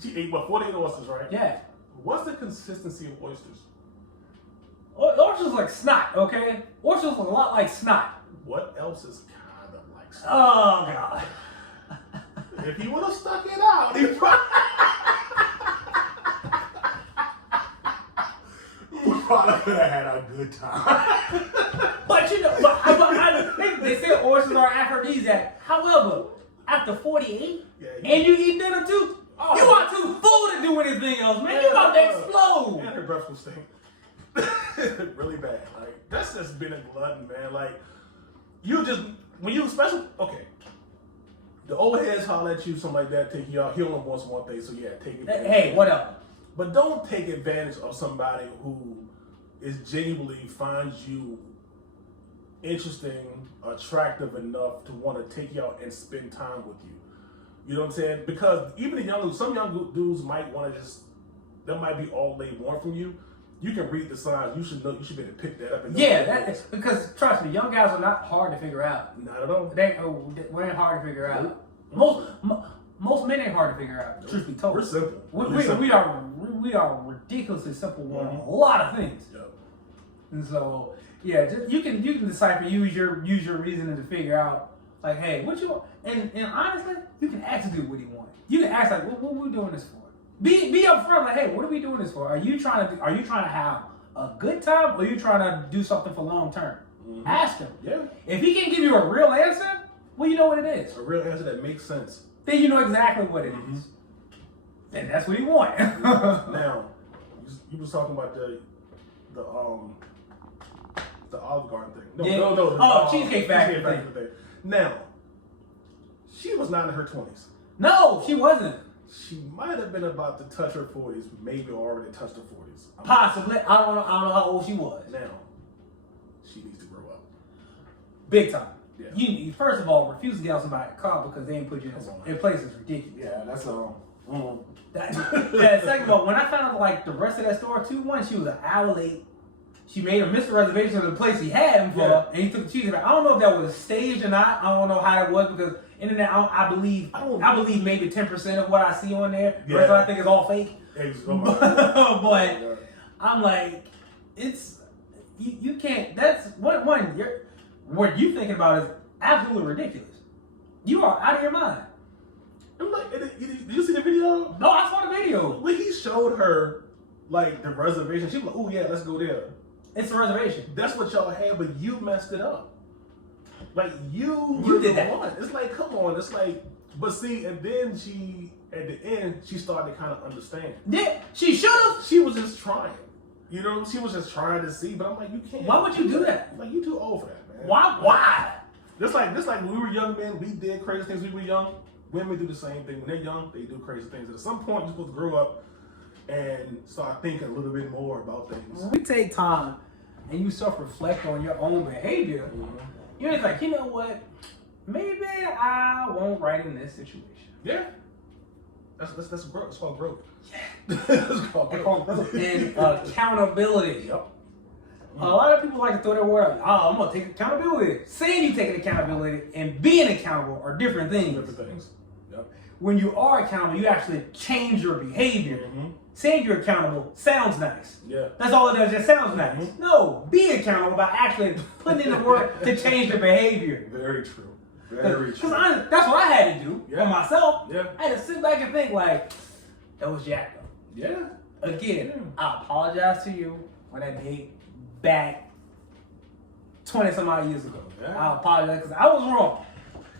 She ate 48 oysters, right? Yeah. What's the consistency of oysters? Oysters like snot, okay? Oysters look a lot like snot. What else is kind of like snot? Oh, God. If he would have stuck it out, he probably could have had a good time. But you know, they say oysters are aphrodisiac. However, after 48, and you eat dinner too, Oh, you are too full to do anything else, man. You about to explode. And her breath was stink. Really bad. Like, that's just being a glutton, man. Like, you just, when you, especially, okay, the old heads holler at you, something like that, take you out. He only wants one thing, so yeah, take advantage. Hey, whatever. But don't take advantage of somebody who is genuinely finds you interesting, attractive enough to want to take you out and spend time with you. You know what I'm saying? Because even some young dudes might want to just, that might be all they want from you. You can read the signs. You should know. You should be able to pick that up. And because trust me, young guys are not hard to figure out. Not at all. They ain't hard to figure out. Most men ain't hard to figure out. Truth be told, we're simple. We are ridiculously simple on a lot of things. Yep. And so yeah, just, you can decipher, use your reasoning to figure out like, hey, what you want? And honestly, you can ask the dude what he wants. You can ask like, what we doing this for? Be upfront, like, hey, what are we doing this for? Are you trying to have a good time, or are you trying to do something for long term? Mm-hmm. Ask him. Yeah. If he can give you a real answer, well, you know what it is. A real answer that makes sense. Then you know exactly what it is. And that's what he wants. Now, you was talking about the Olive Garden thing. No. Cheesecake Factory thing. Now, she was not in her 20s. No, she wasn't. She might have been about to touch her 40s, maybe already touched her 40s. Possibly. I don't know how old she was. Now, she needs to grow up. Big time. Yeah. You first of all, refuse to get out somebody's car because they ain't put you in place is ridiculous. Yeah, that's Second of all, when I found out like the rest of that story too, one, she was an hour late. She made a missed reservation of the place he had him for, and he took the cheese back. I don't know if that was staged or not. I don't know how it was because internet. I believe maybe 10% of what I see on there. The rest of it I think is all fake. But I'm like, it's you can't. That's one. What you thinking about is absolutely ridiculous. You are out of your mind. I'm like, did you see the video? No, I saw the video. When he showed her like the reservation, she was like, "Oh yeah, let's go there." It's a reservation. That's what y'all had, but you messed it up. Like you did that. One. It's like, come on. It's like, but see, and then at the end, she started to kind of understand. Yeah, she should have. She was just trying. You know, she was just trying to see. But I'm like, you can't. Why would you do that? Like, you too old for that, man. Why? Just like when we were young men, we did crazy things. When we were young. Women do the same thing. When they're young, they do crazy things. At some point, you're supposed to grow up and start thinking a little bit more about things. When we take time and you self-reflect on your own behavior, you're just like, you know what? Maybe I won't write in this situation. Yeah. That's growth. It's called growth. Yeah. It's called growth. And accountability. Yep. A lot of people like to throw their word out. Oh, I'm going to take accountability. Saying you taking accountability and being accountable are different things. Yep. When you are accountable, you actually change your behavior. Mm-hmm. Saying you're accountable sounds nice. Yeah. That's all it does, just sounds nice. Mm-hmm. No, be accountable by actually putting in the work to change your behavior. Very true. Very true. Because that's what I had to do for myself. Yeah. I had to sit back and think like, that was jacked up. Yeah. Again, I apologize to you for that date back 20 some odd years ago. Yeah. I apologize because I was wrong.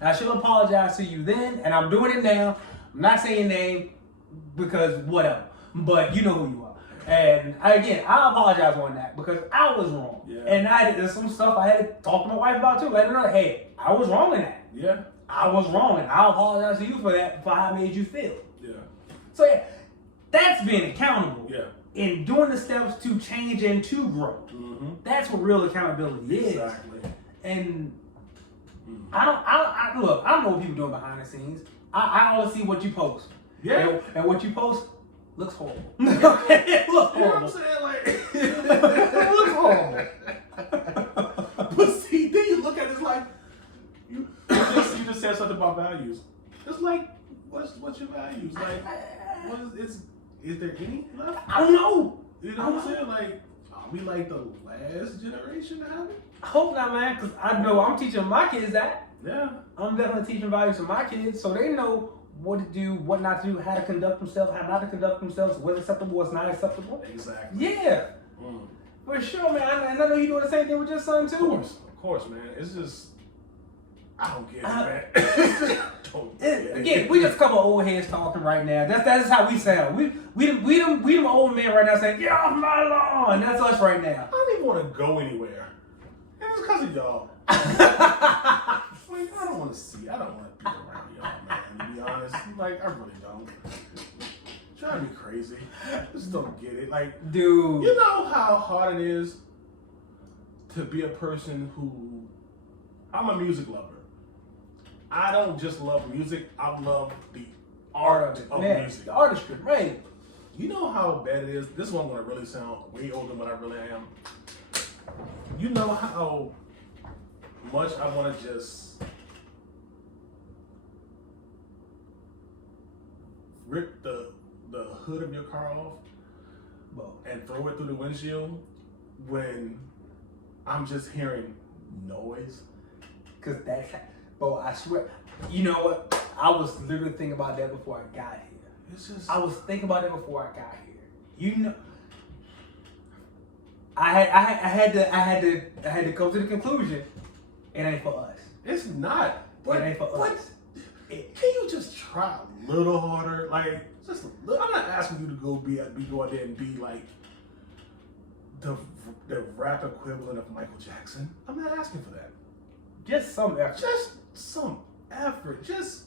I should apologize to you then, and I'm doing it now. I'm not saying your name because whatever, but you know who you are. And I apologize on that because I was wrong. Yeah. And there's some stuff I had to talk to my wife about too. Let her know, hey, I was wrong in that. Yeah. I was wrong, and I apologize to you for that, for how I made you feel. Yeah. So yeah, that's being accountable. Yeah. And doing the steps to change and to grow. Mm-hmm. That's what real accountability is. Exactly. And I don't know what people doing behind the scenes. I only see what you post. Yeah. And what you post looks horrible. It looks horrible. You know what I'm saying? Like, it looks horrible. But see, then you look at it like, you just said something about values. It's like, what's your values? Like, is there any left? I don't know. You know what I'm saying? Like, are we like the last generation to have it? I hope not, man, because I know I'm teaching my kids that. Yeah. I'm definitely teaching values to my kids so they know what to do, what not to do, how to conduct themselves, how not to conduct themselves, what's acceptable, what's not acceptable. Exactly. Yeah. For sure, man. And I know you're doing the same thing with your son, too. Of course, man. It's just, I don't get it, man. Again, we just a couple old heads talking right now. That's how we sound. We them old men right now saying, "Get off my lawn." That's us right now. I don't even want to go anywhere, and it's because of y'all. I don't want to see. I don't want to be around y'all, man. To be honest, like I really don't. Drive me crazy. Just don't get it. Like, dude, you know how hard it is to be a person who. I'm a music lover. I don't just love music. I love the art of music. The artistry, right? You know how bad it is. This one gonna really sound way older than what I really am. You know how much I want to just rip the hood of your car off and throw it through the windshield when I'm just hearing noise. Cause that's, bro, I swear. You know what? I was literally thinking about that before I got here. It's just. I was thinking about it before I got here. You know, I had to come to the conclusion. It ain't for us. It's not. But, it ain't for us. Can you just try a little harder? Like, just a little. I'm not asking you to go out there and be like the rap equivalent of Michael Jackson. I'm not asking for that. Just some effort. Just some effort. Just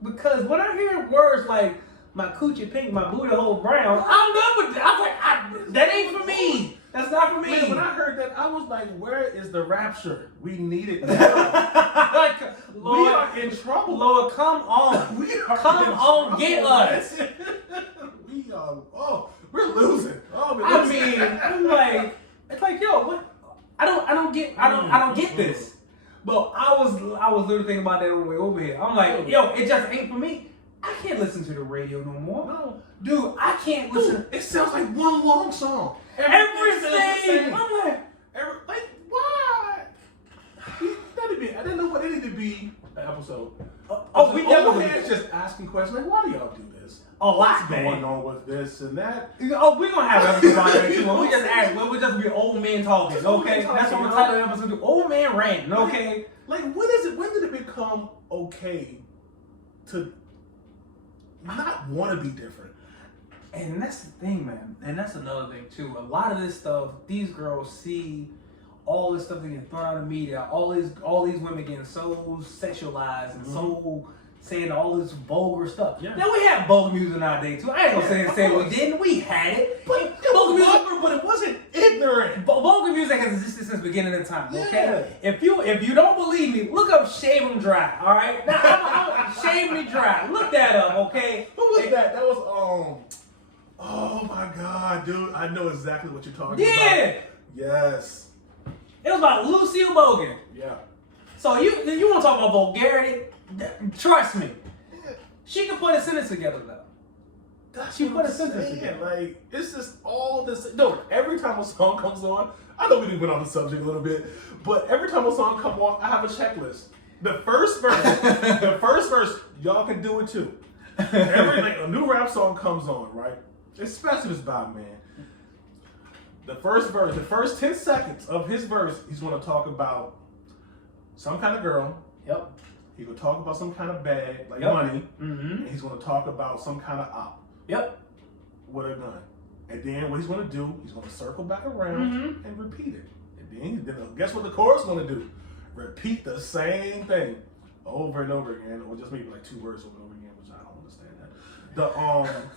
because when I hear words like "my coochie pink, my booty hole brown," I'm done with that. I'm like, that ain't for me. That's not for me. Man, when I heard that, I was like, "Where is the rapture? We need it now." Like, Lord, we are in trouble. Lord, come on. Come on, get us. We are. Oh, we're losing. Oh, we're losing. I mean, I'm like, it's like, yo, what? I don't get this. But I was literally thinking about that on the way over here. I'm like, yo, it just ain't for me. I can't listen to the radio no more. No. Dude, I can't listen. Dude, it sounds like one long song. Everything. I'm like, why? I didn't know what it needed to be an episode. We never had just asking questions like, why do y'all do this? A lot, What's going on with this and that? Oh, we're gonna have episodes about that too. We just ask. We'll just be old men talking, okay? That's what we're title of the episode. Old man ranting, okay? Like, when did it become okay to not want to be different? And that's the thing, man. And that's another thing too. A lot of this stuff, these girls see all this stuff getting thrown out of the media. All these women getting so sexualized and so saying all this vulgar stuff. Yeah. Now we have vulgar music nowadays too. I ain't gonna say we didn't. We had it. But it was vulgar, but it wasn't ignorant. Vulgar music has existed since the beginning of time. Okay. Yeah. If you don't believe me, look up "Shave 'Em Dry." All right. Now I'm "Shave Me Dry." Look that up. Okay. Who was that? That was Oh my God, dude! I know exactly what you're talking about. Yeah. Yes. It was about Lucille Bogan. Yeah. So you want to talk about vulgarity? Trust me. She can put a sentence together though. She put a sentence together. Like, it's just all this. No, every time a song comes on, I know we went off the subject a little bit, but every time a song comes on, I have a checklist. The first verse, y'all can do it too. A new rap song comes on, right? Especially this by man. The first 10 seconds of his verse, he's going to talk about some kind of girl. Yep. He's going to talk about some kind of bag, like money. Mm-hmm. And he's going to talk about some kind of op. Yep. With a gun. And then what he's going to do, he's going to circle back around and repeat it. And then guess what the chorus is going to do? Repeat the same thing over and over again, or just maybe like 2 words over and over again, which I don't understand that.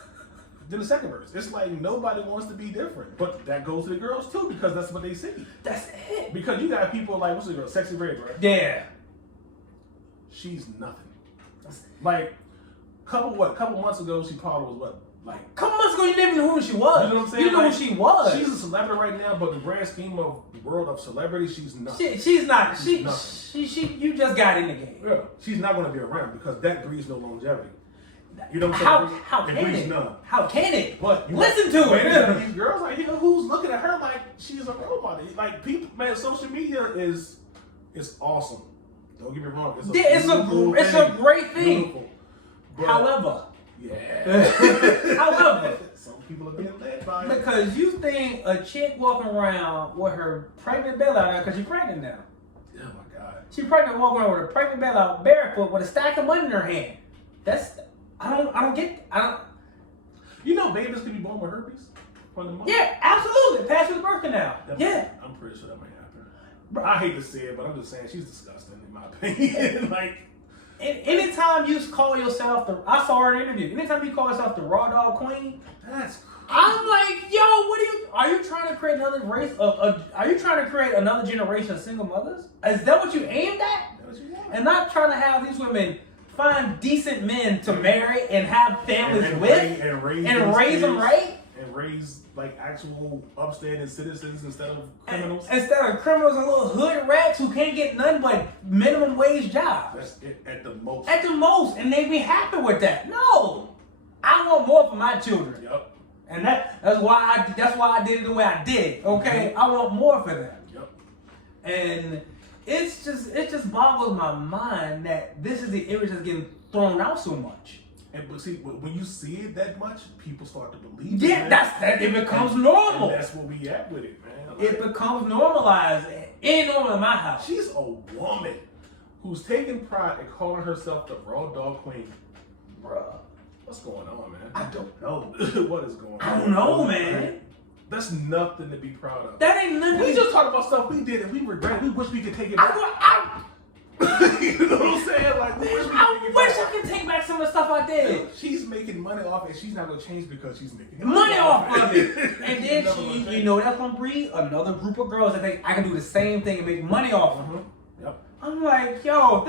Then the second verse, it's like nobody wants to be different, but that goes to the girls too because that's what they see. That's it. Because you got people like, what's the girl, Sexy Red, right? Yeah. She's nothing. Like couple months ago, she probably was what, like. Couple months ago, you didn't even know who she was. You know what I'm saying? You know like, who she was. She's a celebrity right now, but the grand scheme of the world of celebrity, she's nothing. She's not. She nothing. You just got in the game. Yeah. She's not going to be around because that breeds no longevity. You know what I'm saying? How can it? None. How can it? But listen to it. These girls out here who's looking at her like she's a robot. Like people, man, social media is awesome. Don't get me wrong. It's a great thing. Beautiful. But, however, some people are being led by it. Because you think a chick walking around with her pregnant belly out there because she's pregnant now. Oh my God. She pregnant, walking around with a pregnant belly out barefoot with a stack of money in her hand. I don't get. You know, babies can be born with herpes from the mother. Yeah, absolutely. Past his birth canal. Yeah. I'm pretty sure that might happen. Bro, I hate to say it, but I'm just saying she's disgusting in my opinion. Like, anytime you call yourself I saw her in an interview. Anytime you call yourself the raw dog queen, that's crazy. I'm like, yo, are you trying to create another race are you trying to create another generation of single mothers? Is that what you aimed at? That's what you want. And not trying to have these women find decent men to marry and have families with and raise them right? And raise like actual upstanding citizens instead of criminals. Instead of criminals and little hood rats who can't get nothing but minimum wage jobs. That's it at the most. At the most, and they be happy with that. No, I want more for my children. Yep. And that's why I did it the way I did. Okay, I want more for them. Yep. And it just boggles my mind that this is the image that's getting thrown out so much. But see, when you see it that much, people start to believe. Yeah, it, it becomes normal. And that's where we at with it, man. Like, it becomes normalized. It ain't normal in my house. She's a woman who's taking pride in calling herself the raw dog queen. Bruh. What's going on, man? I don't know. What is going on? I don't know, man. That's nothing to be proud of. That ain't nothing. We just talk about stuff we did and we regret. We wish we could take it back. You know what I'm saying? Like, I wish I could take back some of the stuff I did. She's making money off it. She's not going to change because she's making money off of it. And then you know that's going to breed another group of girls that think I can do the same thing and make money off of it. Yep. I'm like, yo,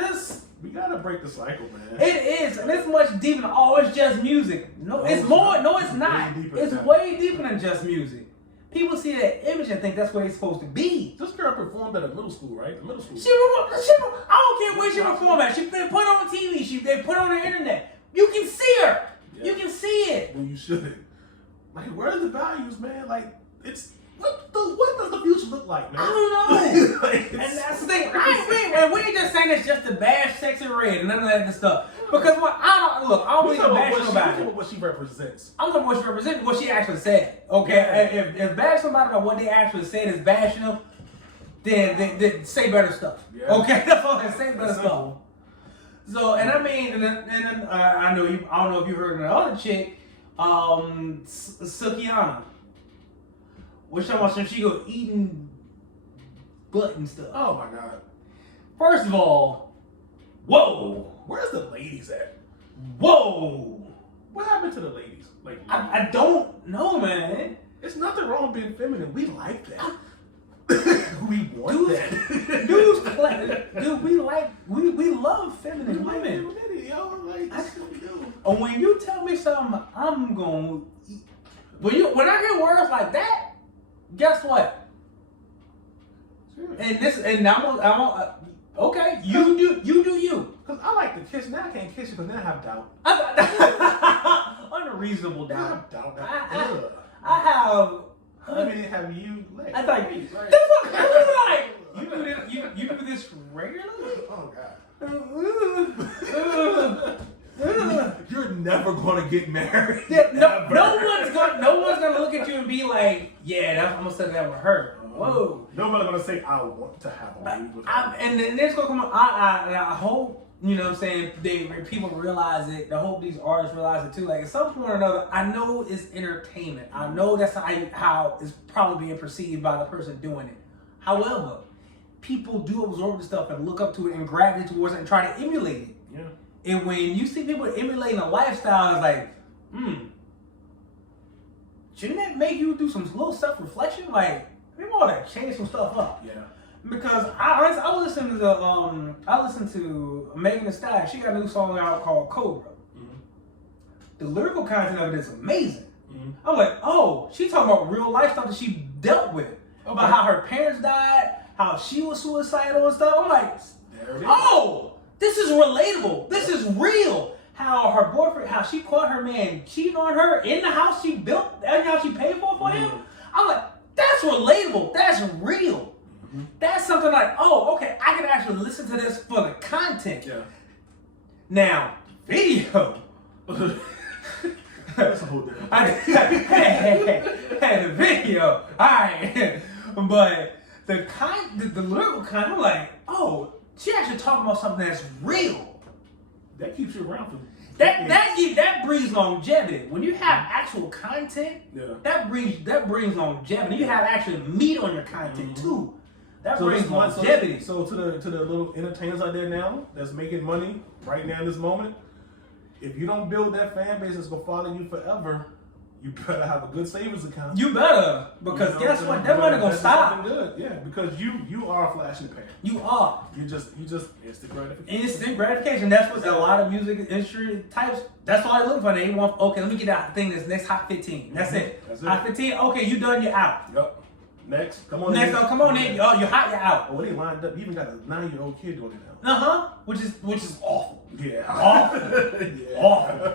we got to break the cycle, man. It is. And it's much deeper than, it's just music. No, it's more. No, it's not. It's way deeper than just music. People see that image and think that's where they're supposed to be. This girl performed at a middle school, right? The middle school. I don't care where she performed at. She's been put on TV. They put on the internet. You can see her. Yeah. You can see it. Well, you shouldn't. Like, where are the values, man? Like, it's what does the future look like, man? I don't know. Like, and that's the thing. We ain't just saying it's just to bash Sexy Red and none of that good stuff. Because I don't really bash nobody. I'm talking about what she represents. I'm talking about what she represents, what she actually said. Okay, yeah. If bash somebody about what they actually said is bashing them, then say better stuff. Yeah. Okay, that's all. Say better stuff. So, and I mean, and then I don't know if you heard of the other chick, Sukiana. Which talking about she go eating butt and stuff. Oh my God! First of all, whoa. Where's the ladies at? Whoa! What happened to the ladies? Like, I don't know, man. There's nothing wrong with being feminine. We like that. We want that. Dude, we love feminine women. And when you tell me something, I'm gonna. When I hear words like that, guess what? Sure. And I'm okay. You do you. Because I like to kiss. Now I can't kiss you because then I have doubt. Unreasonable doubt. I have doubt. I have. How many have you like? I thought that's what I was like. You do this regularly? Oh God. You're never gonna get married. Yeah, no one's gonna look at you and be like, yeah, I'm gonna sit down with her. Whoa. Nobody's gonna say I want to have a baby with her. And then this gonna come on. I hope, you know what I'm saying, people realize it. I hope these artists realize it too. Like at some point or another, I know it's entertainment. I know that's how it's probably being perceived by the person doing it. However, people do absorb the stuff and look up to it and gravitate towards it and try to emulate it. Yeah. And when you see people emulating a lifestyle, it's like, shouldn't that make you do some little self-reflection? Like, maybe ought to change some stuff up. Yeah. Because I was listening to Megan Thee Stallion. She got a new song out called Cobra. Mm-hmm. The lyrical content of it is amazing. Mm-hmm. I'm like, oh, she talking about real life stuff that she dealt with. Okay. About how her parents died, how she was suicidal and stuff. I'm like, oh, this is relatable. This is real. How her boyfriend, how she caught her man cheating on her in the house she built, and how she paid for him. I'm like, that's relatable. That's real. Mm-hmm. That's something like, oh, okay, I can actually listen to this for the content. Yeah. Now, video. That's a whole different hey, the video. All right. But the lyrical kind, I'm like, oh, she actually talking about something that's real. That keeps you around for that breeds longevity. When you have actual content, that brings longevity. You have actual meat on your content too. That brings longevity. So to the little entertainers out there now that's making money right now in this moment, if you don't build that fan base that's gonna follow you forever, you better have a good savings account. You better, because guess what? That money gonna stop. Good, yeah, because you are a flash in the pan. You are. You just instant gratification. Instant gratification. That's what a lot of music industry types. That's all I look for. They want. Okay, let me get out the thing. This next hot 15. That's it. Hot 15. Okay, you done. You're out. Yep. Next, come on. Next, come on in. Oh, you're hot. You're out. Oh, they lined up. You even got a 9-year-old kid doing it now. Which is awful. Yeah. Awful. Yeah. Awful.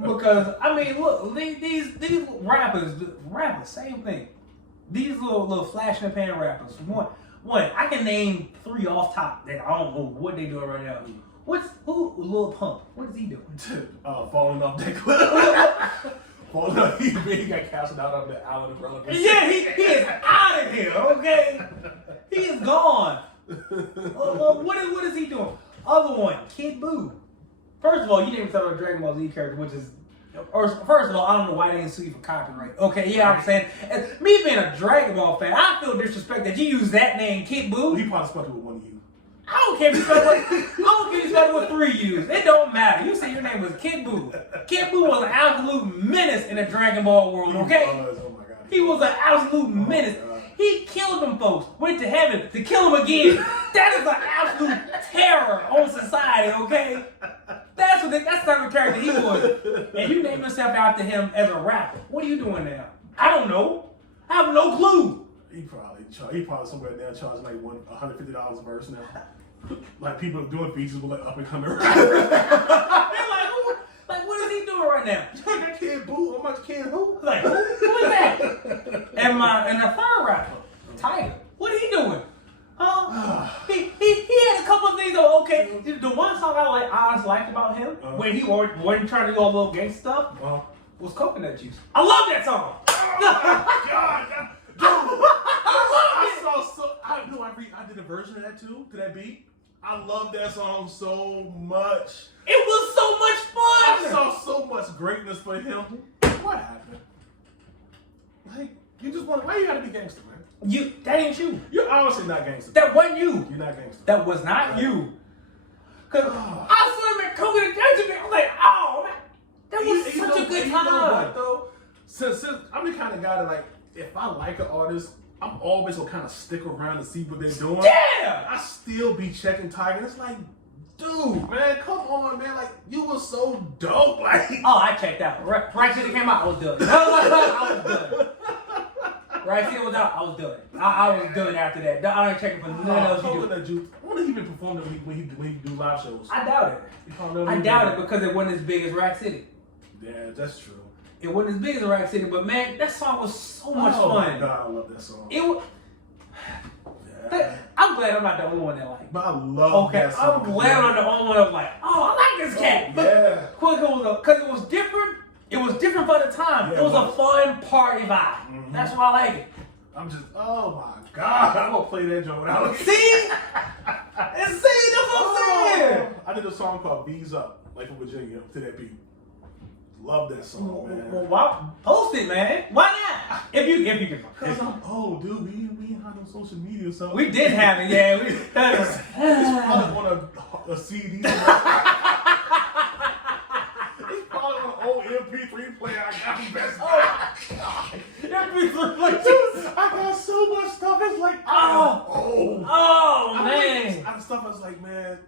Because I mean, look, these rappers, same thing. These little flash in the pan rappers. One, I can name 3 off top that I don't know what they doing right now. Who Lil Pump? What is he doing? Falling off that cliff. Falling off. He got casted out of the island of relevance. Yeah, he is out of here. Okay, he is gone. What is he doing? Other one, Kid Buu. First of all, you didn't tell a Dragon Ball Z character, which is, first of all, I don't know why they didn't sue you for copyright. Okay, yeah, I'm saying, as me being a Dragon Ball fan, I feel disrespect that you use that name, Kid Buu. He probably spelled it with 1 U. I don't care if you spelled it with 3 U's. It don't matter. You say your name was Kid Buu. Kid Buu was an absolute menace in the Dragon Ball world. Okay, oh my God. He was an absolute menace. He killed them folks, went to heaven to kill them again. That is an absolute terror on society, okay? That's the type of character he was. And you name yourself after him as a rapper. What are you doing now? I don't know. I have no clue. He probably somewhere down charging like $150 a verse now. Like people doing features with like up and coming rappers. Like, what is he doing right now? That Kid Buu, how much Kid who? Like, who is that? And the third rapper, Tiger. What are he doing? He had a couple of things that were okay. The one song I honestly liked about him, when he wasn't trying to do all the little gangsta stuff, was Coconut Juice. I love that song. Oh my God. I did a version of that too, to that beat. I love that song so much. It was so much fun. I saw so much greatness for him. What happened? Like, you just want, why you gotta be gangster, man? That ain't you. You're obviously not gangster. That wasn't you. You're not gangster. That was not you. Cause I saw him at Coconut Juice, I was like, oh man, that was such a good time. You know what though? Since I'm the kind of guy that like, if I like an artist, I'm always gonna kind of stick around to see what they're doing. Yeah! I still be checking Tiger, and it's like, dude, man, come on, man. Like, you were so dope. Like, I checked out. Right City came out, I was done. I was done. Right City was out, I was done. I was done after that. I ain't checking for nothing else you do. I wonder if he even performed when he do live shows. I doubt it. I doubt it because it wasn't as big as Rack City. Yeah, that's true. It wasn't as big as Rack City, but man, that song was so much fun. Oh my God, I love that song. It was. Yeah. I'm glad I'm not the only one that liked it. But I love that song. I'm glad I'm the only one that was like, I like this cat. Yeah. Because it was different. It was different for the time. Yeah, it was a fun party vibe. Mm-hmm. That's why I like it. I'm just, oh my God, I'm gonna play that joint out. See? That's what I'm saying. I did a song called V's Up, like in Virginia, to that beat. Love that song, man. Well, why post it, man? Why not? If you can. Because I'm old, dude. We didn't have no social media or something. We did have it, yeah. It's probably on a CD. It's probably on an old MP3 player. I got the best. MP3 player. I got so much stuff. It's like, man. I stuff. I was like, man,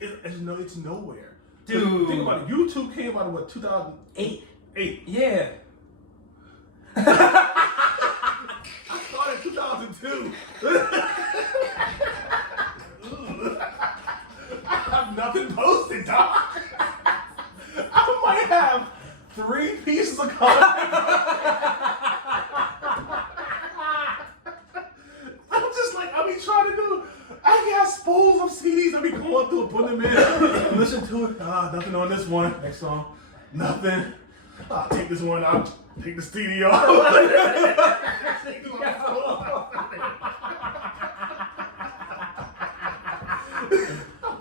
it's nowhere. Dude. Think about it. YouTube came out in what, 2008? 8. Yeah. I started in 2002. I have nothing posted, dog. I might have 3 pieces of content. I'm just like, I be trying to do. I got spools of CDs. I be going through and putting them in. Listen to it. Nothing on this one. Next song. Nothing. Take this one out. Take the CD off.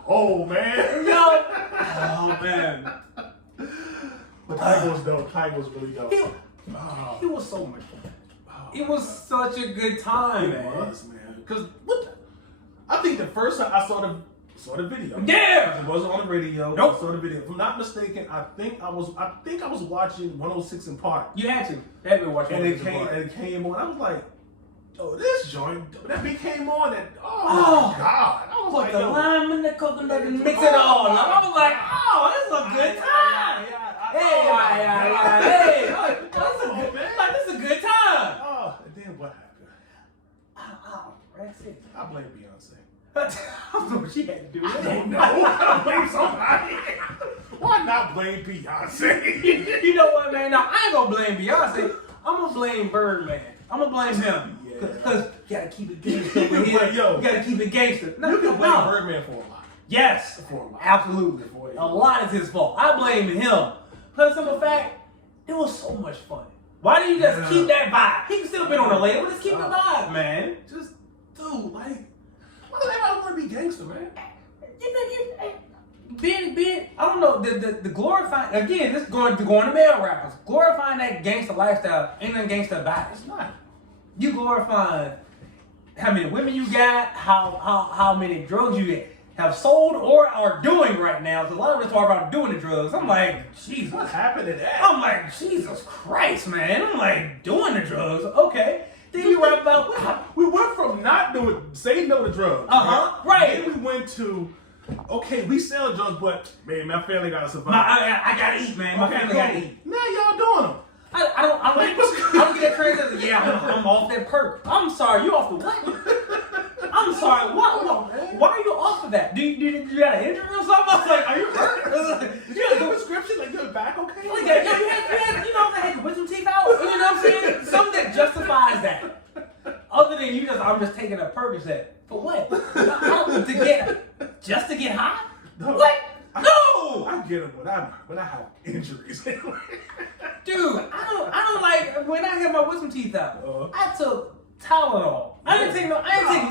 Oh man. Yo. Oh man. But Tyga was dope. Tyga was really dope. He was so much fun. It was such a good time, man. It was, man. Because I think the first time I saw the video. Yeah. It wasn't on the radio. Nope. I saw the video. If I'm not mistaken, I think I was watching 106 in Park. You had to. You had to watch And it came on. I was like, oh, this joint. That beat came on. Oh my God. I was like, the lime and the coconut and mix it all up. I was like, oh, this is a good time. Hey, this is a good time. Oh, and then what happened? That's it. I blame Beyonce. I don't know what she had to do with it. I don't know. I blame somebody. Why not blame Beyonce? You know what, man? Now, I ain't gonna blame Beyonce. I'm gonna blame Birdman. I'm gonna blame him. Because you gotta keep it gangster over here. You gotta keep it gangster. You can blame Birdman for a lot. Yes. Absolutely. A lot is his fault. I blame him. Plus, of the fact, it was so much fun. Why didn't you just keep that vibe? He can still be on the label. Just keep the vibe, man. Just, dude, like, why does everybody want to be gangster, man? I don't know, the glorifying, again, this going to male rappers, glorifying that gangster lifestyle ain't nothing gangster about it. It's not. You glorifying how many women you got, how many drugs you have sold or are doing right now. So a lot of us talk about doing the drugs. I'm like, Jesus. What happened to that? I'm like, Jesus Christ, man. I'm like, doing the drugs. Okay. Then you rap about... We went from saying no to drugs. Right. Then we went to, okay, we sell drugs, but, man, my family got to survive. I got to eat, man. My family got to eat. Now y'all doing them. I don't get that translation. Yeah, I'm off that perk. I'm sorry, you off the what? I'm sorry, what? Why are you off of that? Do you got an injury or something? I was like, are you hurt? You had a prescription? Like, your back okay? Like, yeah, you had your wisdom teeth out. You know what I'm saying? Something that justifies that. Other than I'm just taking a Percocet. For what? Just to get high? No. What? No! I get it when I have injuries. Dude, I don't like when I had my wisdom teeth out. I took Tylenol. I didn't take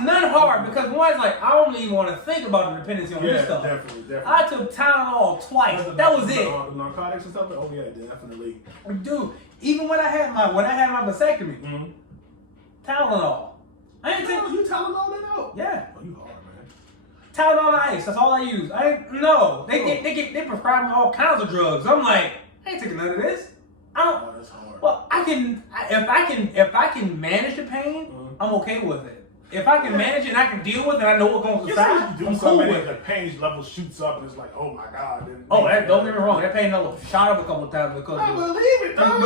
none hard because one's like I don't even want to think about the dependency on this stuff. Definitely. I took Tylenol twice. That was it. The narcotics and stuff. Oh yeah, definitely. Dude, even when I had my vasectomy, Tylenol. I ain't take you Tylenol that out. Yeah. Oh, you hard, man. Tylenol ice. That's all I use. They prescribe me all kinds of drugs. I'm like, I ain't taking none of this. I don't. Oh, that's hard. Well, if I can manage the pain, I'm okay with it. If I can manage it and I can deal with it, I know what comes aside. I'm cool with it. The pain level shoots up and it's like, oh my God. Don't get me wrong. That pain level shot up a couple of times because I believe it, though.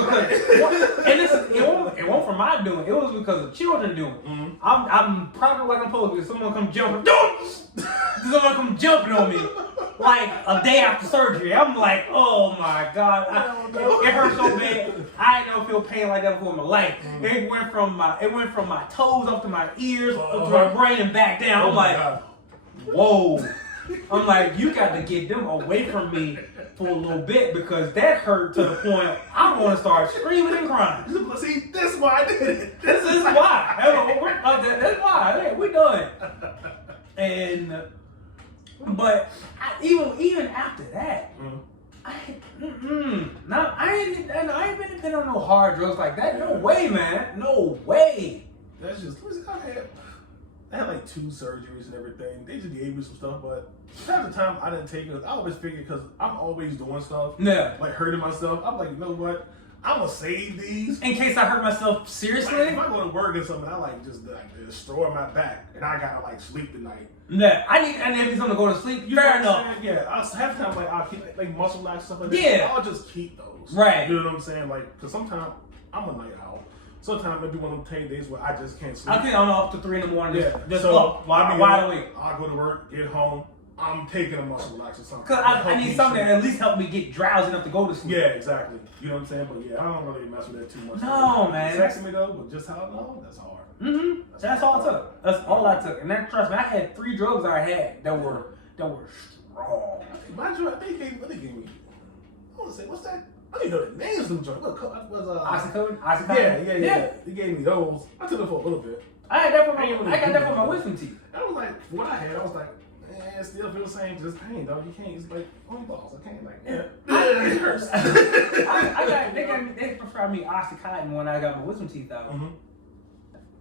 It wasn't from my doing. It was because of children doing it. I'm probably like I'm supposed to be. Someone come jumping. Someone come jumping on me like a day after surgery. I'm like, oh my God. It hurt so bad. I ain't never feel pain like that before in my life. It went from my toes up to my ears, up to my brain and back down. I'm like, whoa. I'm like, you got to get them away from me for a little bit because that hurt to the point I want to start screaming and crying. See, that's why I did it. This is why. That's why. Hey, we done. But even after that, I ain't been depending on no hard drugs like that. No way, man. No way. That's just, I had like 2 surgeries and everything. They just gave me some stuff, but half the time I didn't take it. I always figured because I'm always doing stuff, like hurting myself. I'm like, you know what? I'm gonna save these in case I hurt myself seriously. Like, if I go to work or something, I just destroy my back and I gotta sleep tonight. Yeah, I need something to go to sleep. Fair enough. Yeah, half the time I'll keep like muscle lax stuff like that. Yeah, I'll just keep those. Right. You know what I'm saying? Like, cause sometimes I'm a night owl. Sometimes maybe one of them days where I just can't sleep. I can't up to 3 in the morning. Just so up wide awake. I go to work, get home. I'm taking a muscle relax or something. Cause I need something that at least help me get drowsy enough to go to sleep. Yeah, exactly. You know what I'm saying? But yeah, I don't really mess with that too much. No, man. Sexing me though, but just how I know, that's hard. That's all I took. That's all I took. And that, trust me, I had 3 drugs I had that were strong. My drug, they gave me. I want to say, what's that? I don't even know the names of them drugs. What was Oxycodone? Yeah. They gave me those. I took them for a little bit. I got that for my wisdom teeth. I was like, what I had, I was like, And it still feels the same, just pain, dog. You can't. It's like only balls. I can't like. Yeah. It hurts. They prescribed me Oxycontin when I got my wisdom teeth out. Mm-hmm.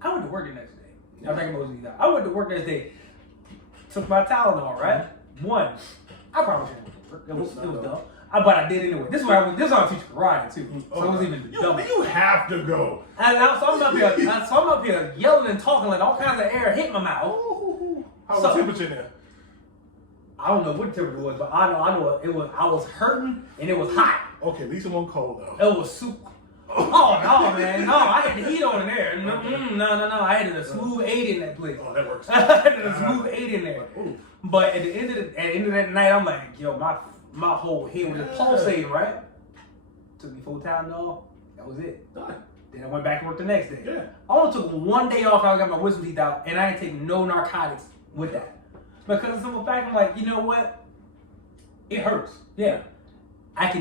I went to work the next day. I was taking my wisdom teeth out. I went to work the next day. Took my Tylenol, right? One, I probably shouldn't have went to work. It was dumb. But I did anyway. This is why I teach karate too. So it was even dumb. You have to go. And so I'm up here yelling and talking like all kinds of air hit my mouth. How was the temperature there? I don't know what temperature it was, but I know it was. I was hurting and it was hot. Okay, at least it wasn't cold though. It was super. Oh no, man! No, I had the heat on in there. No! I had a smooth 8 in that place. Oh, that works. I had a smooth 8 in there. But at the end of that night, I'm like, yo, my whole head was just pulsating, right? Took me full Tylenol. That was it. Done. Then I went back to work the next day. Yeah. I only took 1 day off. I got my wisdom teeth out, and I ain't taking no narcotics with that. Because of the fact I'm like, you know what? It hurts. Yeah. I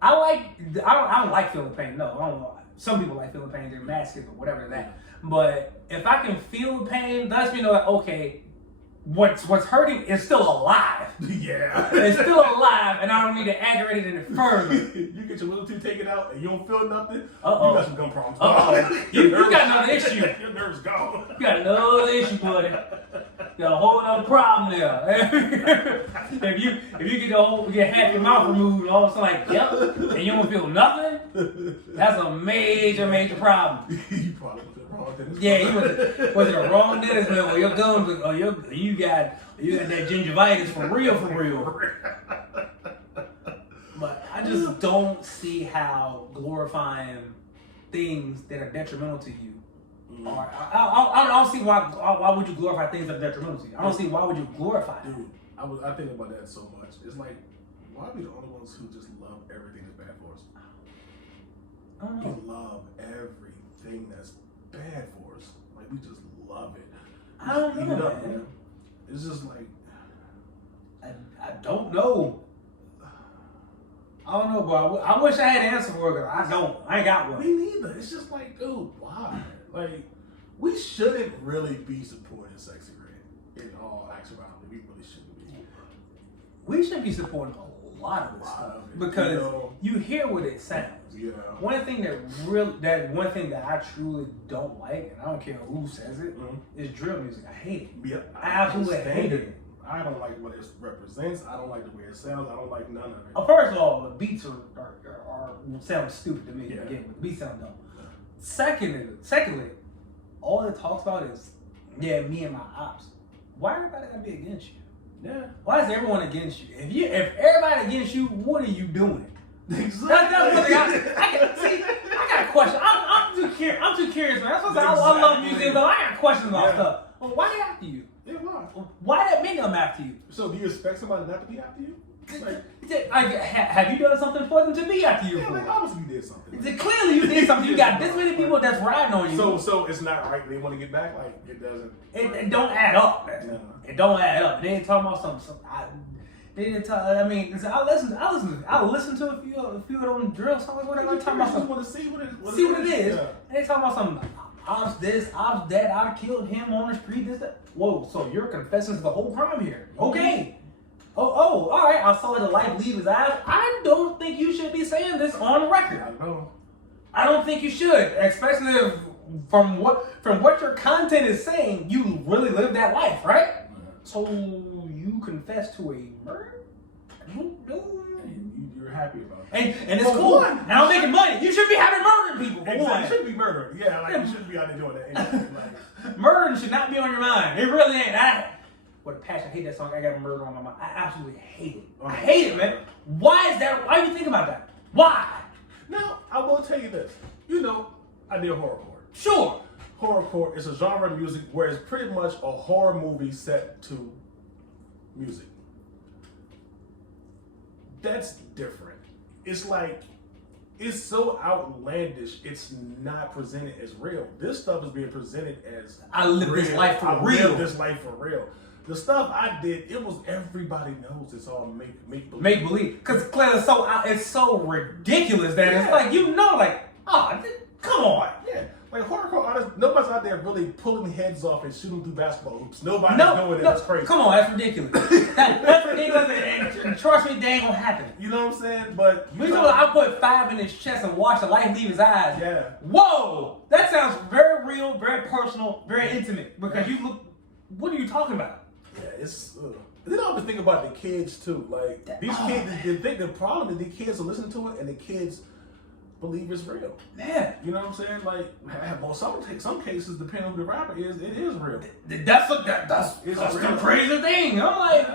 don't like feeling pain. No, I don't know. Some people like feeling pain. They're masking or whatever that. But if I can feel the pain, that's me know that okay, what's hurting is still alive. Yeah. It's still alive, and I don't need to aggravate it any further. You get your wisdom teeth taken out and you don't feel nothing. You got some gum problems. You got another issue. Your nerves gone. You got another issue, buddy. You got a whole other problem there. if you get half your mouth removed, all of a sudden like, yep, and you don't feel nothing, that's a major problem. You probably was the wrong dentist. Yeah, was it a wrong dentist, man? Well, your gums, you got that gingivitis for real. But I just don't see how glorifying things that are detrimental to you. I don't see why would you glorify things that are detrimental to you. I don't see why would you glorify it. Dude, I think about that so much. It's like, why are we the only ones who just love everything that's bad for us? I don't know. We love everything that's bad for us. Like, we just love it. I don't know, man. It's just like, I don't know. I don't know, bro. I wish I had an answer for it, because I don't. I ain't got one. Me neither. It's just like, dude, why? Like, we shouldn't really be supporting Sexy Red. In all actuality, we really shouldn't be. We should be supporting a lot of this stuff because you hear what it sounds. Yeah. One thing that I truly don't like, and I don't care who says it, is drill music. I hate it. Yeah, I absolutely hate it. I don't like what it represents. I don't like the way it sounds. I don't like none of it. First of all, the beats are sound stupid to me to begin with. The beats sound dumb. Secondly, all it talks about is, me and my ops. Why everybody gotta be against you? Yeah. Why is everyone against you? If everybody against you, what are you doing? Exactly. That's one thing I got a question. I'm too curious, man. That's what I love music, but I got questions about stuff. Well, why they after you? Yeah, why? Why that many of them after you? So do you expect somebody not to be after you? Have you done something for them to be after you? Yeah, like obviously you did something. Clearly you did something. You got this many people that's riding on you. So it's not right. They want to get back. Like it doesn't. It don't add up. Man. It don't add up. They ain't talking about something. They didn't talk. I mean, I listen to a few of them drill songs. Whatever. They talking about something. Want to see what it is. Yeah. And they talking about something. Ops this, ops that. I killed him on the street. This, that. Whoa. So you're confessing to the whole crime here? Okay. Oh, all right. I saw the light leave his eyes. I don't think you should be saying this on the record. I know. I don't think you should, especially if from what your content is saying, you really live that life, right? So you confess to a murder? You're happy about it. And it's cool. And I'm making money. You should be having murdering people. Exactly. You shouldn't be murdering. Yeah, like you shouldn't be out there doing that. Murdering should not be on your mind. It really ain't. What a passion. I hate that song. I got a murder on my mind. I absolutely hate it. I hate it, man. Why is that? Why do you think about that? Why? Now, I will tell you this. I did horrorcore. Sure. Horrorcore is a genre of music where it's pretty much a horror movie set to music. That's different. It's like, it's so outlandish, it's not presented as real. This stuff is being presented as I live this life for real. I live this life for real. The stuff I did, it was everybody knows it's all make believe. Make believe, because it's so ridiculous that it's like like, oh, come on. Yeah, Like hardcore artists, nobody's out there really pulling heads off and shooting through basketball hoops. Nobody's doing it. That's crazy. Come on, that's ridiculous. That's ridiculous. And trust me, they ain't gonna happen. You know what I'm saying? But We know I put 5 in his chest and watch the light leave his eyes. Yeah. Whoa, that sounds very real, very personal, very intimate. Because you look. What are you talking about? Yeah, it's. Then I always think about the kids too. Like these kids, the problem is the kids are listening to it and the kids believe it's real. Man, you know what I'm saying? Like, well, some cases, depending on who the rapper is, it is real. That's the crazy thing. I'm like,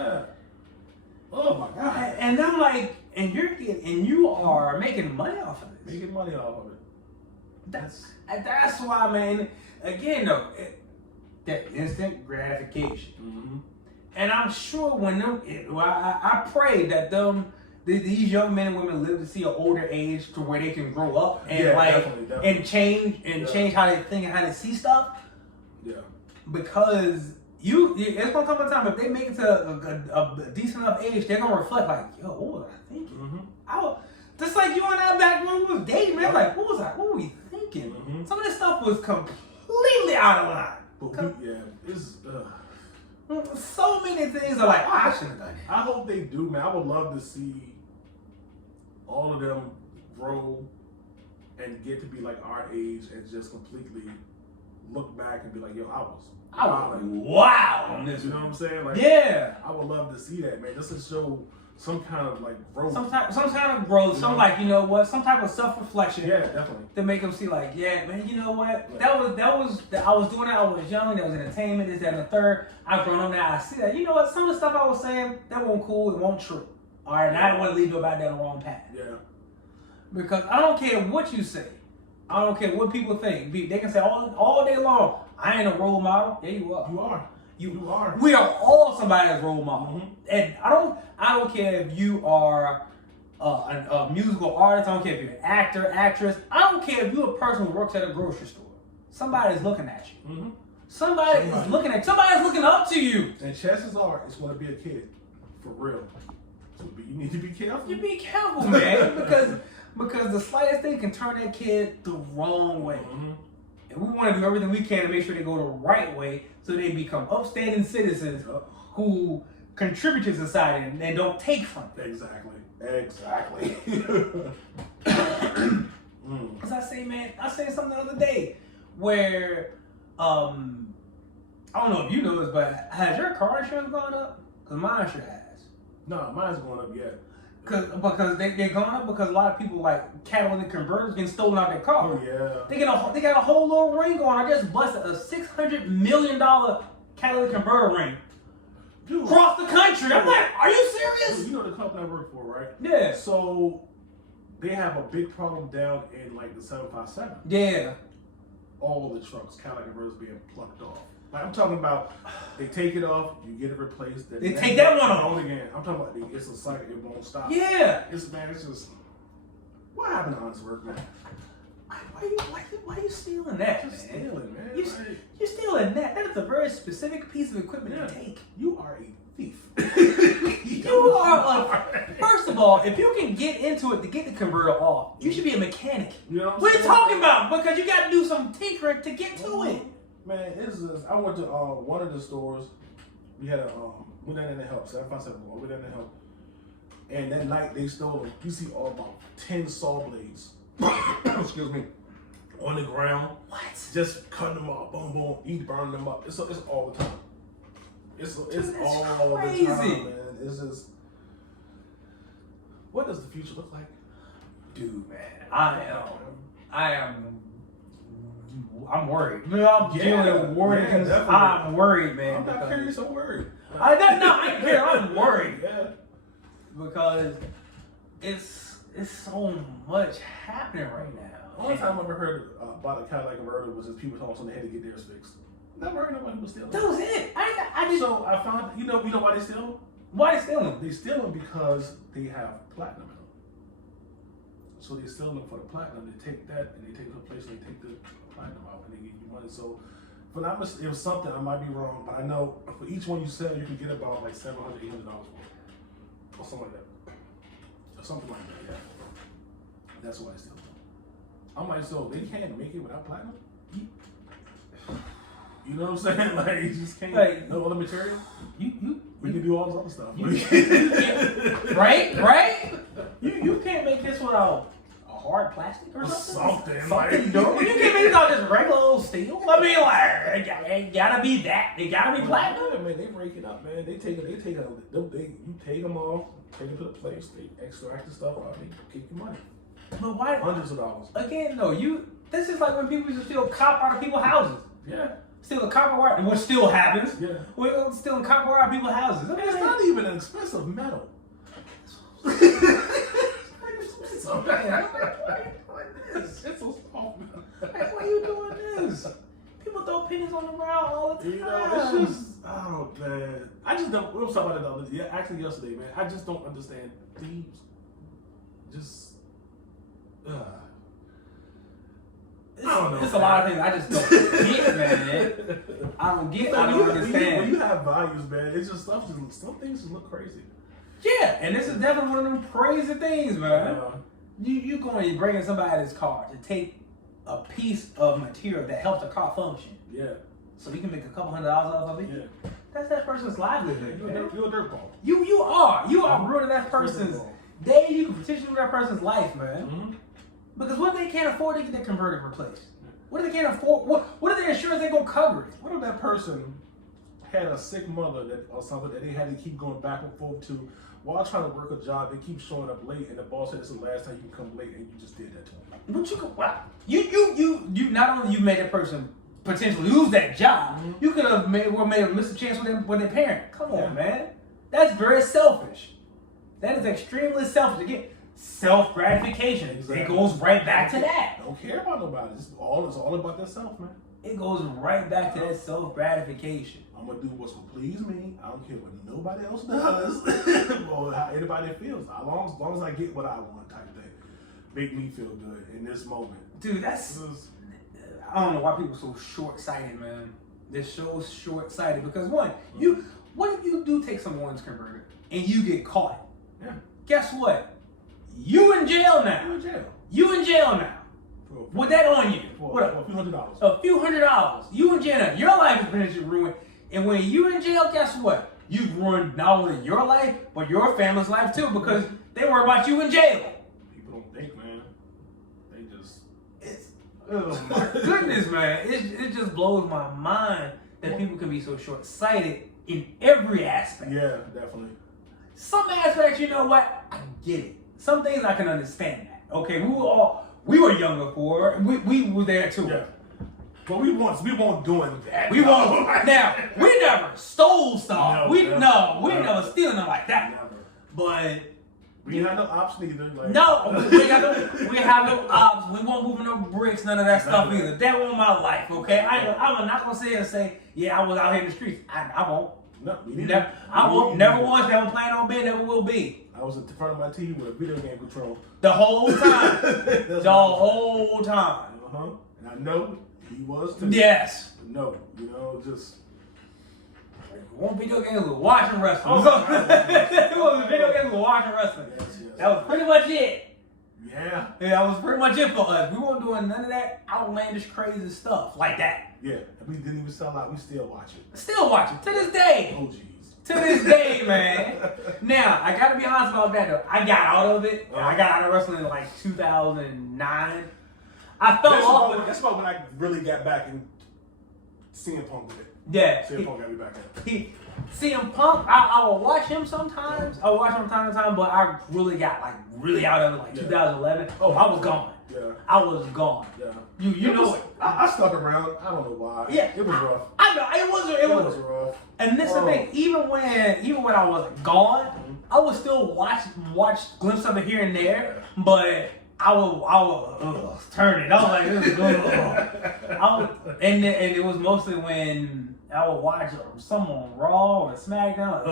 oh my god. And I'm like, and you are making money off of this. Making money off of it. That's why, man. Again, though, that instant gratification. Mm-hmm. And I'm sure when I pray that these young men and women live to see an older age to where they can grow up and definitely. and change how they think and how they see stuff. Yeah. Because it's gonna come a time if they make it to a decent enough age, they're gonna reflect like, yo, what was I thinking? Mm-hmm. Just like you and I back when we was dating, man. Like, what were we thinking? Mm-hmm. Some of this stuff was completely out of line. It's. So many things are like, I should have done it. I hope they do, man. I would love to see all of them grow and get to be like our age and just completely look back and be like, yo, I was wow on this. You know what I'm saying? Like, yeah. I would love to see that, man. Just to show some kind of like growth. Some kind of growth. Some like, you know what? Some type of self-reflection. Yeah, definitely. To make them see like, yeah, man, you know what? Yeah. I was doing it. I was young. That was entertainment. This, that, and the third. I've grown up now. I see that. You know what? Some of the stuff I was saying, that wasn't cool. It wasn't true. All right, and I don't want to lead you about down the wrong path. Yeah. Because I don't care what you say. I don't care what people think. They can say all day long, I ain't a role model. Yeah, you are. You are. You are. We are all somebody's role model. Mm-hmm. And I don't care if you are a musical artist. I don't care if you're an actor, actress. I don't care if you're a person who works at a grocery store. Somebody's looking at you. Mm-hmm. Somebody is looking at you. Somebody's looking up to you. And chances are it's going to be a kid. For real. So you need to be careful. You be careful, man. because the slightest thing can turn that kid the wrong way. Mm-hmm. And we want to do everything we can to make sure they go the right way so they become upstanding citizens who contribute to society and don't take from it. Exactly. As I say, man, I said something the other day where, I don't know if you know this, but has your car insurance gone up? Because mine sure has. No, mine's going up yet. Because they're going up because a lot of people like catalytic converters getting stolen out their car. Oh yeah. They got a whole little ring going. I just busted a $600 million catalytic converter ring. Dude, across the country. I'm like, are you serious? Dude, you know the company I work for, right? Yeah. So they have a big problem down in like the 757. Yeah. All of the trucks, catalytic converters being plucked off. Like I'm talking about, they take it off, you get it replaced. They take that one off again. I'm talking about it's a cycle, it won't stop. Yeah. It's just what happened to honest work, man? Why are you stealing that, just man? Stealing, man. You're stealing that. That is a very specific piece of equipment to take. You are a thief. You are first of all, if you can get into it to get the converter off, you should be a mechanic. You know what are you talking about? Because you got to do some tinkering to get to it. Man, I went to one of the stores. We had went down there to help. 757. We went down there to help. And that night they stole them. You see all about 10 saw blades. Excuse me. On the ground. What? Just cutting them off. Boom, boom. Each burning them up. It's all the time. It's all crazy. The time, man. It's just. What does the future look like? Dude, man, I'm worried. I'm worried because I'm worried, man. I'm not curious, I'm worried. I'm worried. Yeah. Because it's so much happening right now. The only time I ever heard about a catalytic converter was just people talking they had to get theirs fixed. Never heard nobody was stealing. That was it. So I found, you know why they steal them? Why they steal them? They steal them because they have platinum in them. So they steal them for the platinum. They take that and they take it to a place and they take the platinum out and they give you money. So, it was something, I might be wrong, but I know for each one you sell, you can get about like $700, $800 for, or something like that, or something like that. Yeah, that's why I steal them. I'm like, so they can't make it without platinum? You know what I'm saying? Like, you just can't. Like, no other material. We can do all this other stuff. Right? You can't make this without a hard plastic or something. Something durable. You can't make it out just regular old steel. I mean, like, it gotta be that. It gotta be platinum. Yeah, man, they break it up, man. You take them off, take it to the place, they extract the stuff out, they kick your money. But why? Hundreds of dollars. Again, no, this is like when people used to steal copper out of people's houses. Yeah. Steal the copper wire, which still happens. Yeah. We're stealing copper wire out of people's houses. I mean, it's not even an expensive metal. So, man, it's so soft. Like, why are you doing this? People throw pennies on the ground all the time. You know, it's just, oh man. I just don't, we were talking about it the other day, actually yesterday, man. I just don't understand thieves. Just, It's a lot of things I just don't get, man. I don't understand. When you have values, man, it's just some things just look crazy. Yeah, and this is definitely one of them crazy things, man. You going to bring in somebody's car to take a piece of material that helps the car function. Yeah. So you can make a couple $100 off of it. Yeah. That's that person's livelihood. You're a dirtball. You are ruining that person's day. You can potentially ruin that person's life, man. Mm-hmm. Because what if they can't afford to get their converter replaced? What if they can't afford? What if their insurance ain't gonna cover it? What if that person had a sick mother or something that they had to keep going back and forth to while trying to work a job? They keep showing up late, and the boss said it's the last time you can come late, and you just did that to them. But you not only you made that person potentially lose that job, you could have made a missed a chance with their parent. Come on, man. That's very selfish. That is extremely selfish. Again, self-gratification. Exactly. It goes right back to that. Don't care about nobody. It's all about themselves, man. It goes right back to that self-gratification. I'm gonna do what's gonna please me. I don't care what nobody else does or how anybody feels. As long as I get what I want, type thing. Make me feel good in this moment. Dude, I don't know why people are so short-sighted, man. They're so short-sighted because what if you do take someone's converter and you get caught? Yeah. Guess what? You in jail now. You in jail now. With that on you. For a few $100s. A few $100. You in jail now. Your life is potentially ruined. And when you in jail, guess what? You've ruined not only your life, but your family's life too, because they worry about you in jail. People don't think, man. They just... Oh my goodness, man. It just blows my mind that people can be so short-sighted in every aspect. Yeah, definitely. Some aspects, you know what? I get it. Some things I can understand that. Okay, we were younger for. We were there too. Yeah. But we weren't doing that. We never stole stuff. We never stealing them like that. Never. But we had no ops neither. Like. No, we have no ops. We won't move no bricks, none of that stuff either. That wasn't my life, okay? I'm not gonna sit and say, yeah, I was out here in the streets. I won't. No, I won't. Never was. Never plan on being. Never will be. I was in front of my TV with a video game control. The whole time. The whole time. And I know he was too. Yes. No, just. One video game was watching wrestling. It was a video game was watching wrestling. Yes. That was pretty much it. Yeah. That was pretty much it for us. We weren't doing none of that outlandish, crazy stuff like that. Yeah. We didn't even sell out. We still watch it. Still watch it to this day. Oh, jeez. To this day, man. Now, I gotta be honest about that though. I got out of it. I got out of wrestling in like 2009. I fell off. That's about when I really got back and CM Punk did it. Yeah. CM Punk got me back in. CM Punk, I will watch him sometimes. I will watch him from time to time, but I really got really out of it 2011. Oh, I was gone. Yeah. I was gone. Yeah. You know it. I stuck around. I don't know why. Yeah. It was rough. I know it was rough. And this is the thing. Even when I was gone, I would still watch glimpses of it here and there. But I would turn it. I was like, this is good. And it was mostly when I would watch some on Raw or SmackDown.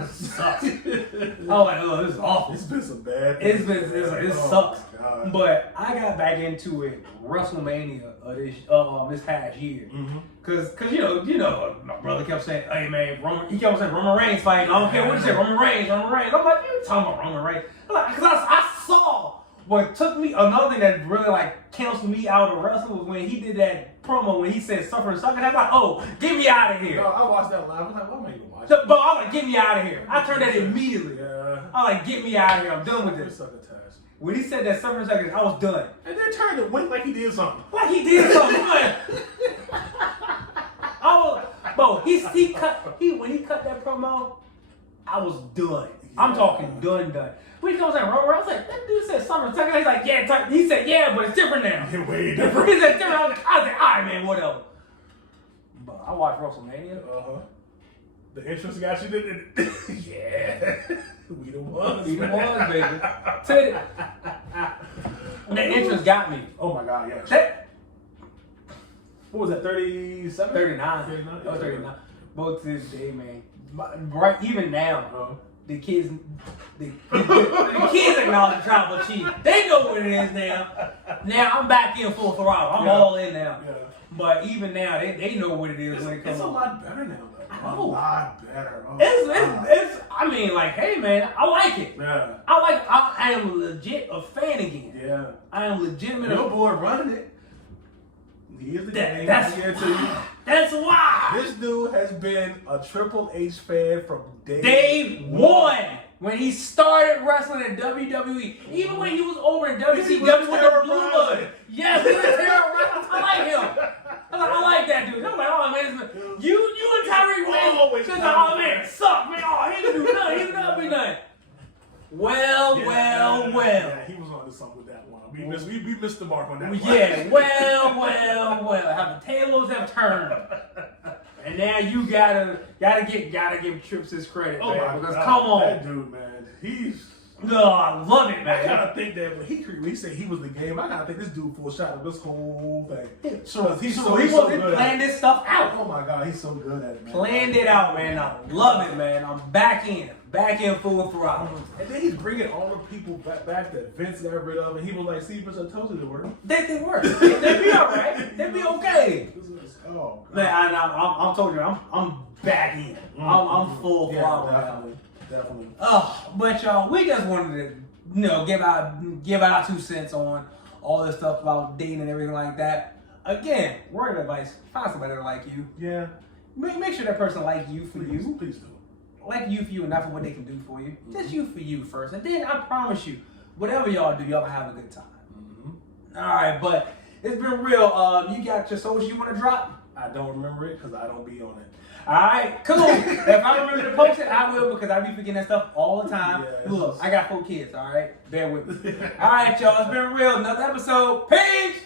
This sucks. I was like, this is awful. It's been some bad. It sucks. But I got back into it WrestleMania this past year. Cause my brother kept saying, hey man, he kept saying Roman Reigns fighting. I don't care what he said, Roman Reigns. I'm like, you talking about Roman Reigns? Cause I saw what took me, another thing that really like canceled me out of wrestling was when he did that promo when he said "suffer and suck," and I'm like, oh, get me out of here. No, I watched that live. I was like, why am I even watching? So, but I'm like, get me out of here. I turned that immediately. Yeah. I'm like, get me out of here. I'm done with this. When he said that "suffer and suck," I was done. And then turned to wink like he did something. Like he did something. Bro, when he cut that promo, I was done. I'm talking done. When he comes in, I was like, that dude said "summer second." He's like, yeah. He said, yeah, but it's different now. It's way different. He said different. I was like, all right, man, whatever. But I watched WrestleMania. The entrance got you, didn't it? Yeah. We the ones. We the ones, baby. That entrance got me. Oh my God, yes. What was that, 37? 39. That was 39. Both to this day, man. Right, even now, the kids acknowledge Tribal Chief. They know what it is now. Now I'm back in full throttle. I'm all in now. Yeah. But even now, they know what it is when it comes on. It's a lot better now, though. A lot better. It's I mean, like, hey, man, I like it. Yeah. I am legit a fan again. Yeah. I am legitimate. Your boy running it. He is the game. That's why. This dude has been a Triple H fan from day one. When he started wrestling in WWE, even when he was over in WCW with the Blue Blood. Yes, he was terrorizing. I like him. I like that dude. I'm like, oh man, you and Tyreek man, oh man, suck, man. Oh, he didn't do nothing. He didn't do nothing. Well. Yeah, he was on to something with that one. We missed the mark on that one. Yeah, well. How the tables have turned. And now you gotta give Trips his credit, man. Because come on, that dude, man, I love it, man. I gotta think that when he said he was the game, I gotta think this dude foreshadowed this whole thing. He planned this stuff out. Oh my God, he's so good at it, man. Planned it out, man. I love it, man. I'm back in full throttle. And then he's bringing all the people back that Vince got rid of, and he was like, "See, Vince, I told you they work. They work. They'd be all right. They'd be okay." Oh, man, I'm told you, I'm back in. I'm full throttle now. Definitely. But y'all, we just wanted to, give out 2 cents on all this stuff about dating and everything like that. Again, word of advice: find somebody that like you. Yeah. Make sure that person like you for you. Please do. Like you for you and not for what they can do for you. Just you for you first. And then I promise you, whatever y'all do, y'all have a good time. All right, but it's been real. You got your social you want to drop? I don't remember it because I don't be on it. All right, cool. If I remember to post it, I will because I be forgetting that stuff all the time. Yeah, look, I got 4 kids, all right? Bear with me. All right, y'all. It's been real. Another episode. Peace!